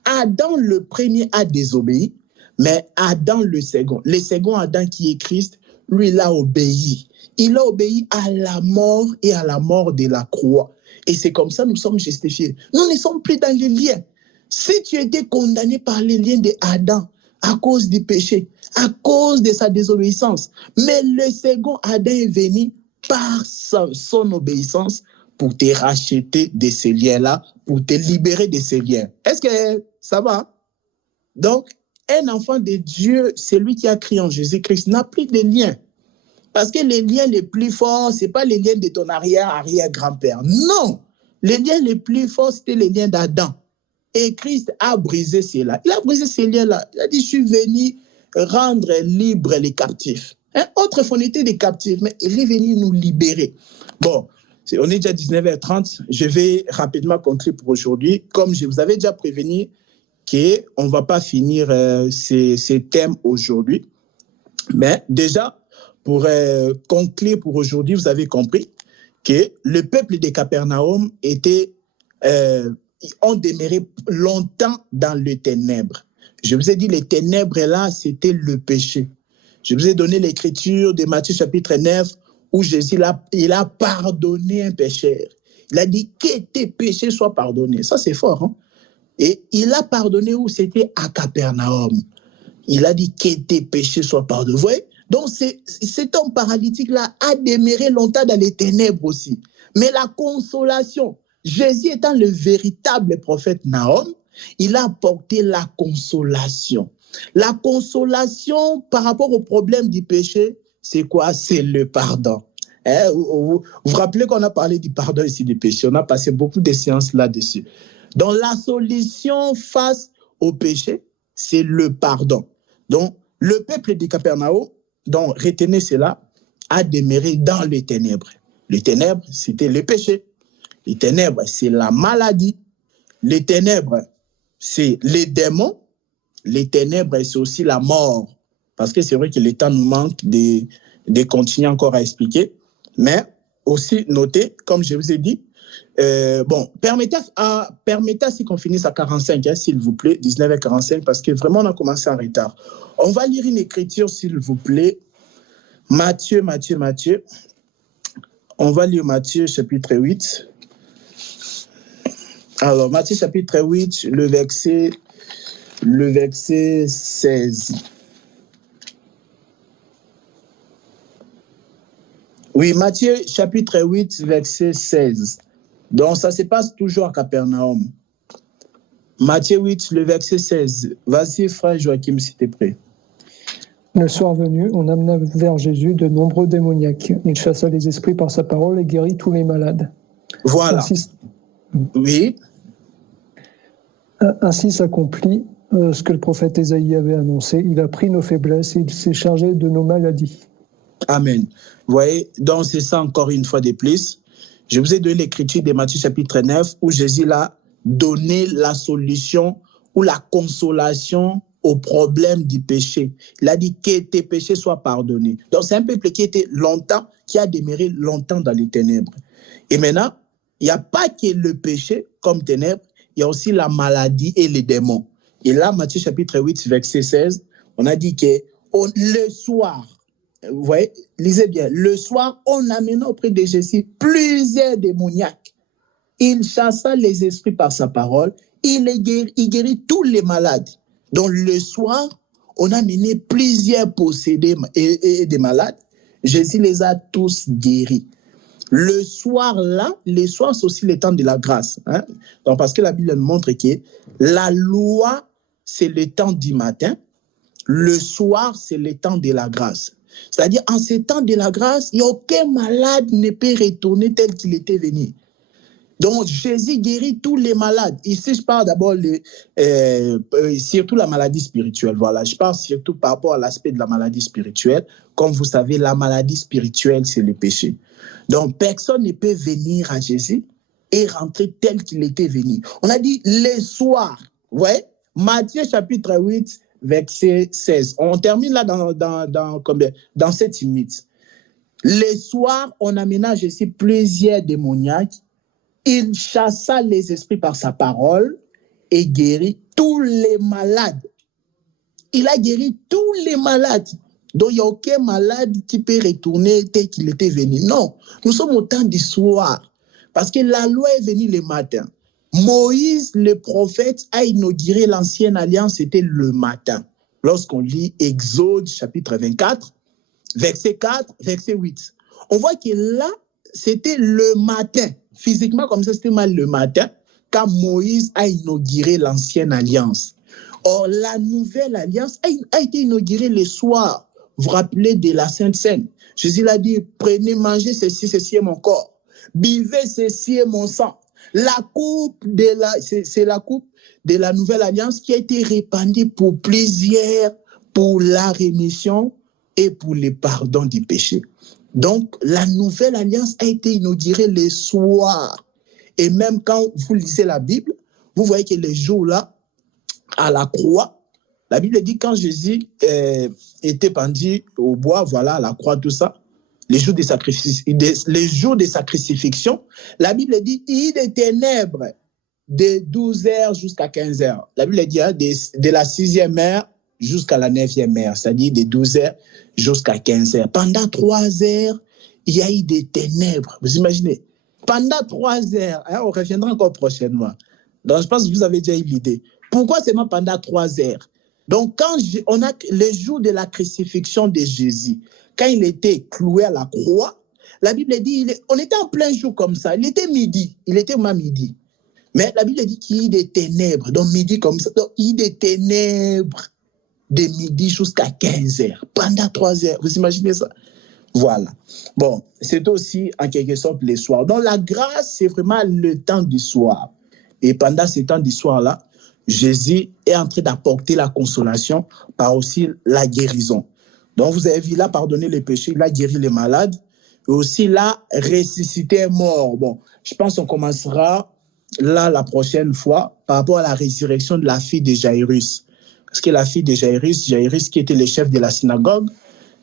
Adam le premier a désobéi, mais Adam le second Adam qui est Christ, lui, il a obéi. Il a obéi à la mort et à la mort de la croix. Et c'est comme ça que nous sommes justifiés. Nous ne sommes plus dans les liens. Si tu étais condamné par les liens d'Adam à cause du péché, à cause de sa désobéissance, mais le second Adam est venu par son obéissance pour te racheter de ces liens-là, pour te libérer de ces liens. Est-ce que ça va? Donc, un enfant de Dieu, celui qui a crié en Jésus-Christ, n'a plus de liens. Parce que les liens les plus forts, ce n'est pas les liens de ton arrière-grand-père. Non! Les liens les plus forts, c'était les liens d'Adam. Et Christ a brisé cela. Il a brisé ces liens-là. Il a dit, je suis venu rendre libres les captifs. Autrefois, on était des captifs, mais il est venu nous libérer. Bon, on est déjà 19h30. Je vais rapidement conclure pour aujourd'hui. Comme je vous avais déjà prévenu qu'on ne va pas finir ces thèmes aujourd'hui. Mais déjà, pour conclure pour aujourd'hui, vous avez compris que le peuple de Capernaum ont demeuré longtemps dans les ténèbres. Je vous ai dit, les ténèbres là, c'était le péché. Je vous ai donné l'écriture de Matthieu chapitre 9 où Jésus il a pardonné un pécheur. Il a dit que tes péchés soient pardonnés. Ça, c'est fort. Hein? Et il a pardonné où? C'était à Capernaum. Il a dit que tes péchés soient pardonnés. Vous voyez? Donc, cet homme paralytique-là a demeuré longtemps dans les ténèbres aussi. Mais la consolation, Jésus étant le véritable prophète Nahum, il a apporté la consolation. La consolation par rapport au problème du péché, c'est quoi? C'est le pardon. Vous vous rappelez qu'on a parlé du pardon ici du péché. On a passé beaucoup de séances là-dessus. Donc, la solution face au péché, c'est le pardon. Donc, le peuple de Capernaum, donc retenez cela, a demeuré dans les ténèbres. Les ténèbres, c'était le péché. Les ténèbres, c'est la maladie. Les ténèbres, c'est les démons. Les ténèbres, c'est aussi la mort. Parce que c'est vrai que le temps nous manque de continuer encore à expliquer. Mais aussi, notez, comme je vous ai dit, permettez à ce qu'on finisse à 45, hein, s'il vous plaît, 19h45, parce que vraiment, on a commencé en retard. On va lire une écriture, s'il vous plaît. Matthieu. On va lire Matthieu, chapitre 8. Alors, Matthieu, chapitre 8, le verset 16. Oui, Matthieu, chapitre 8, verset 16. Donc, ça se passe toujours à Capernaum. Matthieu 8, le verset 16. Vas-y, frère Joachim, s'il te plaît. Le soir venu, on amena vers Jésus de nombreux démoniaques. Il chassa les esprits par sa parole et guérit tous les malades. Voilà. Oui. Ainsi s'accomplit ce que le prophète Ésaïe avait annoncé. Il a pris nos faiblesses et il s'est chargé de nos maladies. Amen. Vous voyez, donc c'est ça encore une fois de plus. Je vous ai donné l'écriture de Matthieu chapitre 9 où Jésus là donner la solution ou la consolation au problème du péché. Il a dit que tes péchés soient pardonnés. Donc c'est un peuple qui a demeuré longtemps dans les ténèbres. Et maintenant, il n'y a pas que le péché comme ténèbres, il y a aussi la maladie et les démons. Et là, Matthieu chapitre 8, verset 16, on a dit que le soir, vous voyez, lisez bien, le soir, on amena auprès de Jésus plusieurs démoniaques. Il chassa les esprits par sa parole, il guérit tous les malades. Donc le soir, on a mené plusieurs possédés et des malades. Jésus les a tous guéris. Le soir là, les soirs c'est aussi le temps de la grâce. Hein? Donc parce que la Bible nous montre que la loi, c'est le temps du matin. Le soir, c'est le temps de la grâce. C'est-à-dire, en ce temps de la grâce, il n'y a aucun malade ne peut retourner tel qu'il était venu. Donc, Jésus guérit tous les malades. Ici, je parle d'abord surtout la maladie spirituelle. Voilà, je parle surtout par rapport à l'aspect de la maladie spirituelle. Comme vous savez, la maladie spirituelle, c'est le péché. Donc, personne ne peut venir à Jésus et rentrer tel qu'il était venu. On a dit les soirs. Vous voyez, Matthieu chapitre 8, verset 16. On termine là dans 7 minutes. Les soirs, on amena à Jésus plusieurs démoniaques. Il chassa les esprits par sa parole et guérit tous les malades. Il a guéri tous les malades. Donc, il n'y a aucun malade qui peut retourner tel qu'il était venu. Non, nous sommes au temps du soir. Parce que la loi est venue le matin. Moïse, le prophète, a inauguré l'ancienne alliance, c'était le matin. Lorsqu'on lit Exode, chapitre 24, verset 4, verset 8. On voit que là, c'était le matin. Physiquement, comme ça, c'était mal le matin, quand Moïse a inauguré l'ancienne alliance. Or, la nouvelle alliance a été inaugurée le soir. Vous vous rappelez de la Sainte Seine. Jésus l'a dit, prenez, mangez ceci est mon corps. Buvez, ceci est mon sang. La coupe c'est la coupe de la nouvelle alliance qui a été répandue pour plusieurs, pour la rémission et pour le pardon du péché. Donc, la nouvelle alliance a été inaugurée le soir. Et même quand vous lisez la Bible, vous voyez que les jours-là, à la croix, la Bible dit quand Jésus était pendu au bois, voilà, à la croix, tout ça, les jours de sa crucifixion, la Bible dit il y a des ténèbres de 12h jusqu'à 15h. La Bible dit hein, de la 6e heure jusqu'à la 9e heure, c'est-à-dire de 12h jusqu'à 15h. Pendant 3 heures, il y a eu des ténèbres. Vous imaginez? Pendant 3 heures, hein, on reviendra encore prochainement. Donc, je pense que vous avez déjà eu l'idée. Pourquoi seulement pendant 3 heures? Donc, quand on a le jour de la crucifixion de Jésus, quand il était cloué à la croix, la Bible dit, on était en plein jour comme ça. Il était midi. Il était au midi. Mais la Bible dit qu'il y a des ténèbres. Donc, midi comme ça. Donc, il y a des ténèbres de midi jusqu'à 15h. Pendant 3 heures. Vous imaginez ça? Voilà. Bon, c'est aussi en quelque sorte le soir. Donc, la grâce, c'est vraiment le temps du soir. Et pendant ce temps du soir-là, Jésus est en train d'apporter la consolation par aussi la guérison. Donc, vous avez vu, il a pardonné les péchés, il a guéri les malades, et aussi il a ressuscité un mort. Bon, je pense qu'on commencera là la prochaine fois par rapport à la résurrection de la fille de Jairus. Parce que la fille de Jairus qui était le chef de la synagogue,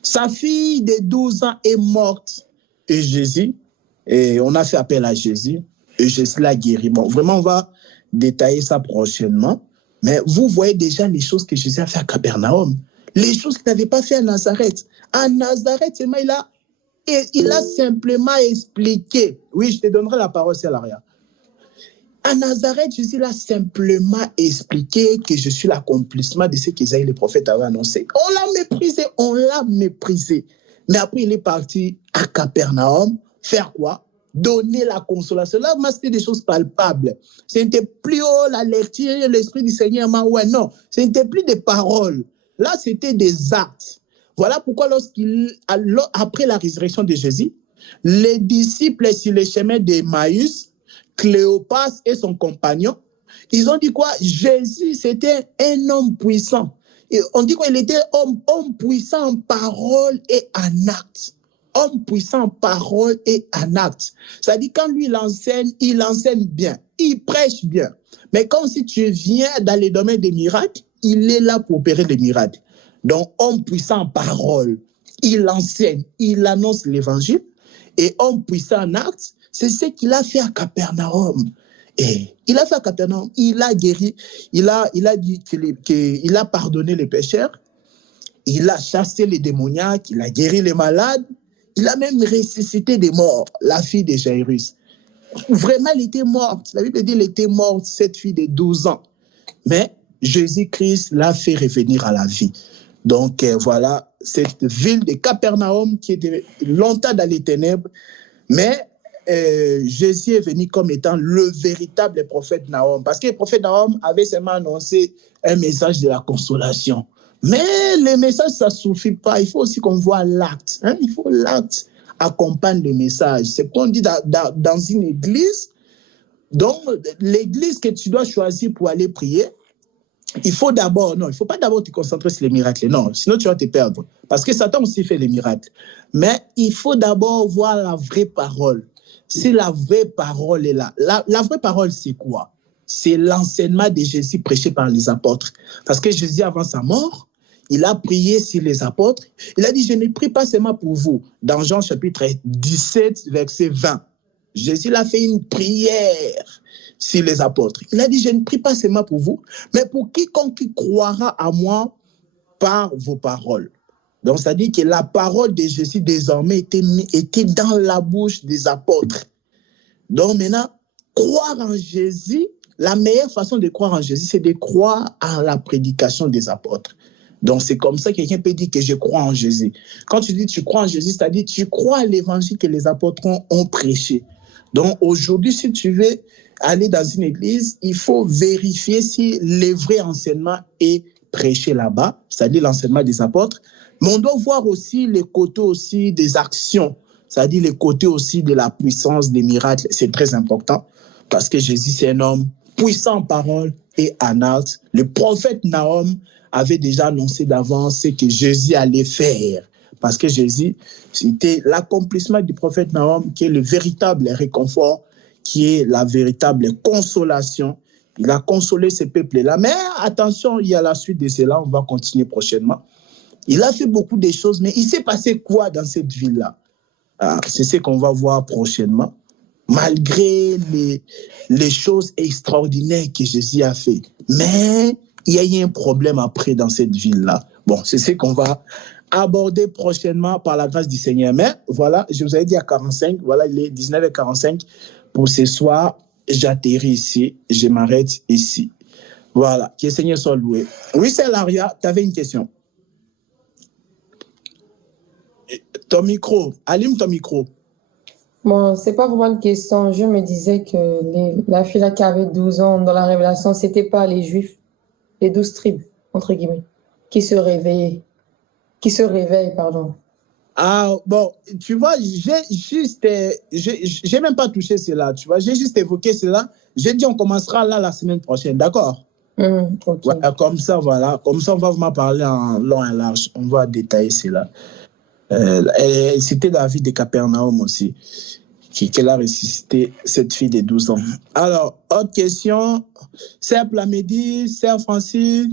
sa fille de 12 ans est morte. Et on a fait appel à Jésus, et Jésus l'a guéri. Bon, vraiment, on va détailler ça prochainement. Mais vous voyez déjà les choses que Jésus a fait à Capernaum. Les choses qu'il n'avait pas fait à Nazareth. À Nazareth, il a simplement expliqué. Oui, je te donnerai la parole, c'est Laria. À Nazareth, Jésus a simplement expliqué que je suis l'accomplissement de ce qu'Isaïe le prophète avait annoncé. On l'a méprisé. Mais après, il est parti à Capernaum faire quoi? Donner la consolation. Là, c'était des choses palpables. Ce n'était plus la lecture, l'Esprit du Seigneur. Ouais, non, ce n'était plus des paroles. Là, c'était des actes. Voilà pourquoi après la résurrection de Jésus, les disciples sur le chemin d'Emmaüs, Cléopas et son compagnon, ils ont dit quoi? Jésus, c'était un homme puissant. Et on dit qu'il était homme puissant en parole et en acte. homme puissant en parole et en acte. C'est-à-dire, quand lui il enseigne bien, il prêche bien. Mais quand si tu viens dans les domaines des miracles, il est là pour opérer des miracles. Donc, homme puissant en parole, il enseigne, il annonce l'évangile. Et homme puissant en acte, c'est ce qu'il a fait à Capernaum. Et il a fait à Capernaum, il a guéri, il a dit qu'il a pardonné les pécheurs, il a chassé les démoniaques, il a guéri les malades, il a même ressuscité des morts, la fille de Jairus. Vraiment, elle était morte. La Bible dit qu'elle était morte, cette fille de 12 ans. Mais Jésus-Christ l'a fait revenir à la vie. Donc voilà, cette ville de Capernaum qui était longtemps dans les ténèbres, mais Jésus est venu comme étant le véritable prophète Nahum, parce que le prophète Nahum avait seulement annoncé un message de la consolation. Mais le message, ça ne suffit pas. Il faut aussi qu'on voit l'acte. Hein? Il faut l'acte accompagne le message. C'est qu'on dit dans une église. Donc, l'église que tu dois choisir pour aller prier, il faut pas d'abord te concentrer sur les miracles. Non, sinon tu vas te perdre. Parce que Satan aussi fait les miracles. Mais il faut d'abord voir la vraie parole. Si la vraie parole est là. La vraie parole, c'est quoi? C'est l'enseignement de Jésus prêché par les apôtres. Parce que Jésus, avant sa mort, il a prié sur les apôtres. Il a dit, je ne prie pas seulement pour vous. Dans Jean chapitre 17, verset 20, Jésus a fait une prière sur les apôtres. Il a dit, je ne prie pas seulement pour vous, mais pour quiconque croira à moi par vos paroles. Donc, ça dit que la parole de Jésus désormais était dans la bouche des apôtres. Donc maintenant, croire en Jésus, la meilleure façon de croire en Jésus, c'est de croire à la prédication des apôtres. Donc c'est comme ça que quelqu'un peut dire que je crois en Jésus. Quand tu dis tu crois en Jésus, c'est-à-dire tu crois à l'évangile que les apôtres ont prêché. Donc aujourd'hui, si tu veux aller dans une église, il faut vérifier si le vrai enseignement est prêché là-bas, c'est-à-dire l'enseignement des apôtres. Mais on doit voir aussi les côtés aussi des actions, c'est-à-dire les côtés aussi de la puissance des miracles. C'est très important parce que Jésus, c'est un homme puissant en parole et en acte. Le prophète Nahum avait déjà annoncé d'avance ce que Jésus allait faire. Parce que Jésus, c'était l'accomplissement du prophète Nahum qui est le véritable réconfort, qui est la véritable consolation. Il a consolé ce peuple-là. Mais attention, il y a la suite de cela, on va continuer prochainement. Il a fait beaucoup de choses, mais il s'est passé quoi dans cette ville-là? C'est ce qu'on va voir prochainement. Malgré les choses extraordinaires que Jésus a fait. Mais il y a eu un problème après dans cette ville-là. Bon, c'est ce qu'on va aborder prochainement par la grâce du Seigneur. Mais voilà, je vous avais dit à 45, voilà, il est 19h45 pour ce soir. J'atterris ici, je m'arrête ici. Voilà, que le Seigneur soit loué. Oui, c'est Laria, tu avais une question. Ton micro, allume ton micro. Bon, c'est pas vraiment une question. Je me disais que la fille là qui avait 12 ans dans la révélation, c'était pas les Juifs, les 12 tribus, entre guillemets, qui se réveillent, pardon. Ah, bon, tu vois, j'ai même pas touché cela, tu vois, j'ai juste évoqué cela. J'ai dit on commencera là la semaine prochaine, d'accord? Okay. Voilà, comme ça, on va vraiment parler en long et large, on va détailler cela. C'était dans la ville de Capernaum aussi, qu'elle a ressuscité cette fille de 12 ans. Alors, autre question, Sœur Plamedi, Sœur Francis.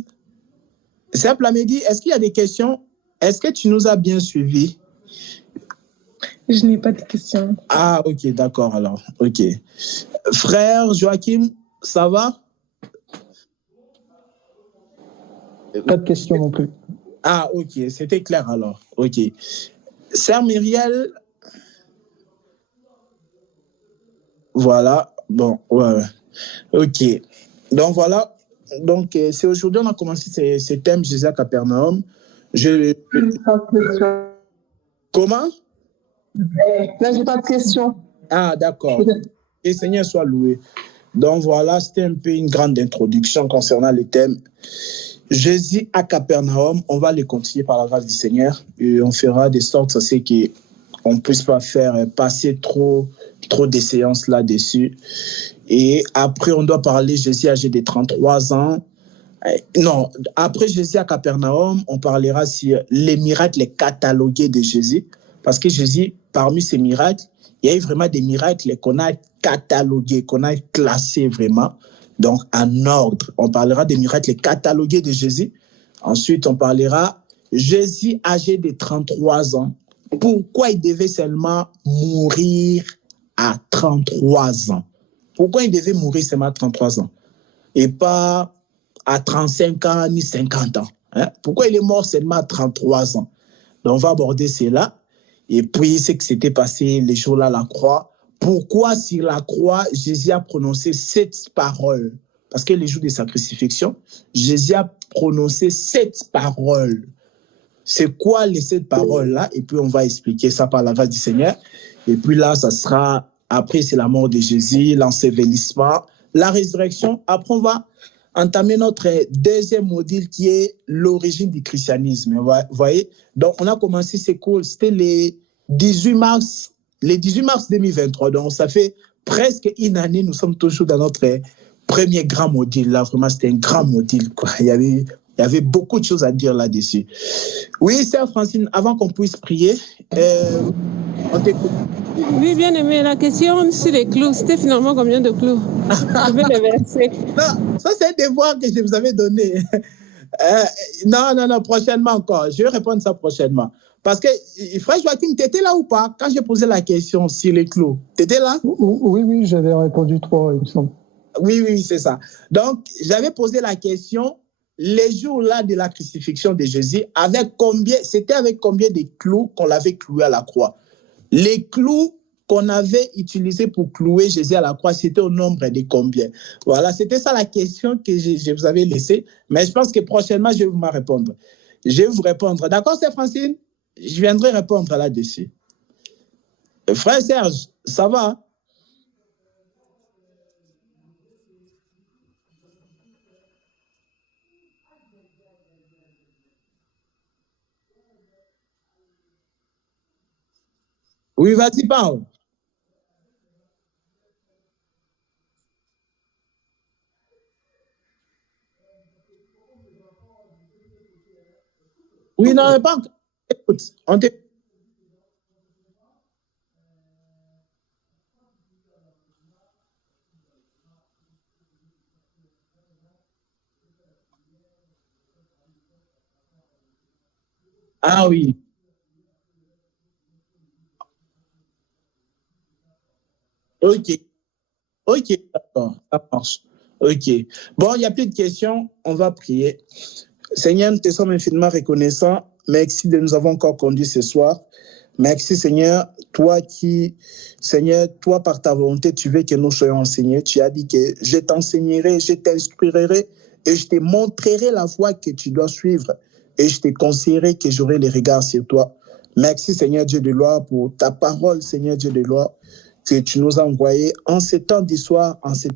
Sœur Plamedi, est-ce qu'il y a des questions? Est-ce que tu nous as bien suivis? Je n'ai pas de questions. Ah, ok, d'accord alors, ok. Frère Joachim, ça va? Pas de questions non plus. Ah, ok, c'était clair alors, ok. Sœur Myriel, voilà, bon, ouais, ok. Donc voilà, donc c'est aujourd'hui on a commencé ce thème Jésus à Capernaum. Comment? Là, j'ai pas de questions. Ah, d'accord. Et Seigneur soit loué. Donc voilà, c'était un peu une grande introduction concernant le thème Jésus à Capernaum. On va le continuer par la grâce du Seigneur et on fera de sorte à ce qu'on ne puisse pas faire passer trop de séances là-dessus. Et après, on doit parler Jésus âgé de 33 ans. Non, après Jésus à Capernaum, on parlera sur les miracles catalogués de Jésus. Parce que Jésus, parmi ces miracles, il y a eu vraiment des miracles qu'on a catalogués, qu'on a classés vraiment, donc en ordre. On parlera des miracles catalogués de Jésus. Ensuite, on parlera Jésus âgé de 33 ans. Pourquoi il devait seulement mourir à 33 ans? Pourquoi il devait mourir seulement à 33 ans et pas à 35 ans ni 50 ans? Pourquoi il est mort seulement à 33 ans? Donc, on va aborder cela. Et puis, ce qui s'était passé les jours-là à la croix. Pourquoi sur la croix, Jésus a prononcé 7 paroles? Parce que les jours de sa crucifixion, Jésus a prononcé 7 paroles. C'est quoi les 7 paroles-là? Et puis, on va expliquer ça par la grâce du Seigneur. Et puis là, ça sera, après, c'est la mort de Jésus, l'ensevelissement, la résurrection. Après, on va entamer notre deuxième module qui est l'origine du christianisme. Vous voyez? Donc, on a commencé ces cours, c'était les 18 mars 2023. Donc, ça fait presque une année, nous sommes toujours dans notre premier grand module. Là, vraiment, c'était un grand module, quoi. Il y avait beaucoup de choses à dire là-dessus. Oui, sœur Francine, avant qu'on puisse prier, on t'écoute. Oui, bien aimé. La question sur les clous, c'était finalement combien de clous? Je vais les verser. Non, ça c'est un devoir que je vous avais donné. Non, prochainement encore. Je vais répondre ça prochainement. Parce que, frère Joachim, tu étais là ou pas quand j'ai posé la question sur les clous? Tu étais là? Oui, j'avais répondu 3, il me semble. Oui, c'est ça. Donc, j'avais posé la question, les jours-là de la crucifixion de Jésus, c'était avec combien de clous qu'on l'avait cloué à la croix? Les clous qu'on avait utilisés pour clouer Jésus à la croix, c'était au nombre de combien? Voilà, c'était ça la question que je vous avais laissée. Mais je pense que prochainement, je vais vous répondre. Je vais vous répondre. D'accord, c'est Francine? Je viendrai répondre là-dessus. Frère Serge, ça va? Oui, vas-y, parle. Oui, non, pas encore. Écoute, on t'écoute. Ah oui. Ok, d'accord, ça marche. Ok. Bon, il n'y a plus de questions, on va prier. Seigneur, nous te sommes infiniment reconnaissants. Merci de nous avoir encore conduits ce soir. Merci, Seigneur. Seigneur, toi, par ta volonté, tu veux que nous soyons enseignés. Tu as dit que je t'enseignerai, je t'instruirai et je te montrerai la voie que tu dois suivre et je te conseillerai que j'aurai les regards sur toi. Merci, Seigneur Dieu de gloire, pour ta parole, Seigneur Dieu de gloire, que tu nous as envoyée en ces temps d'histoire, en ces temps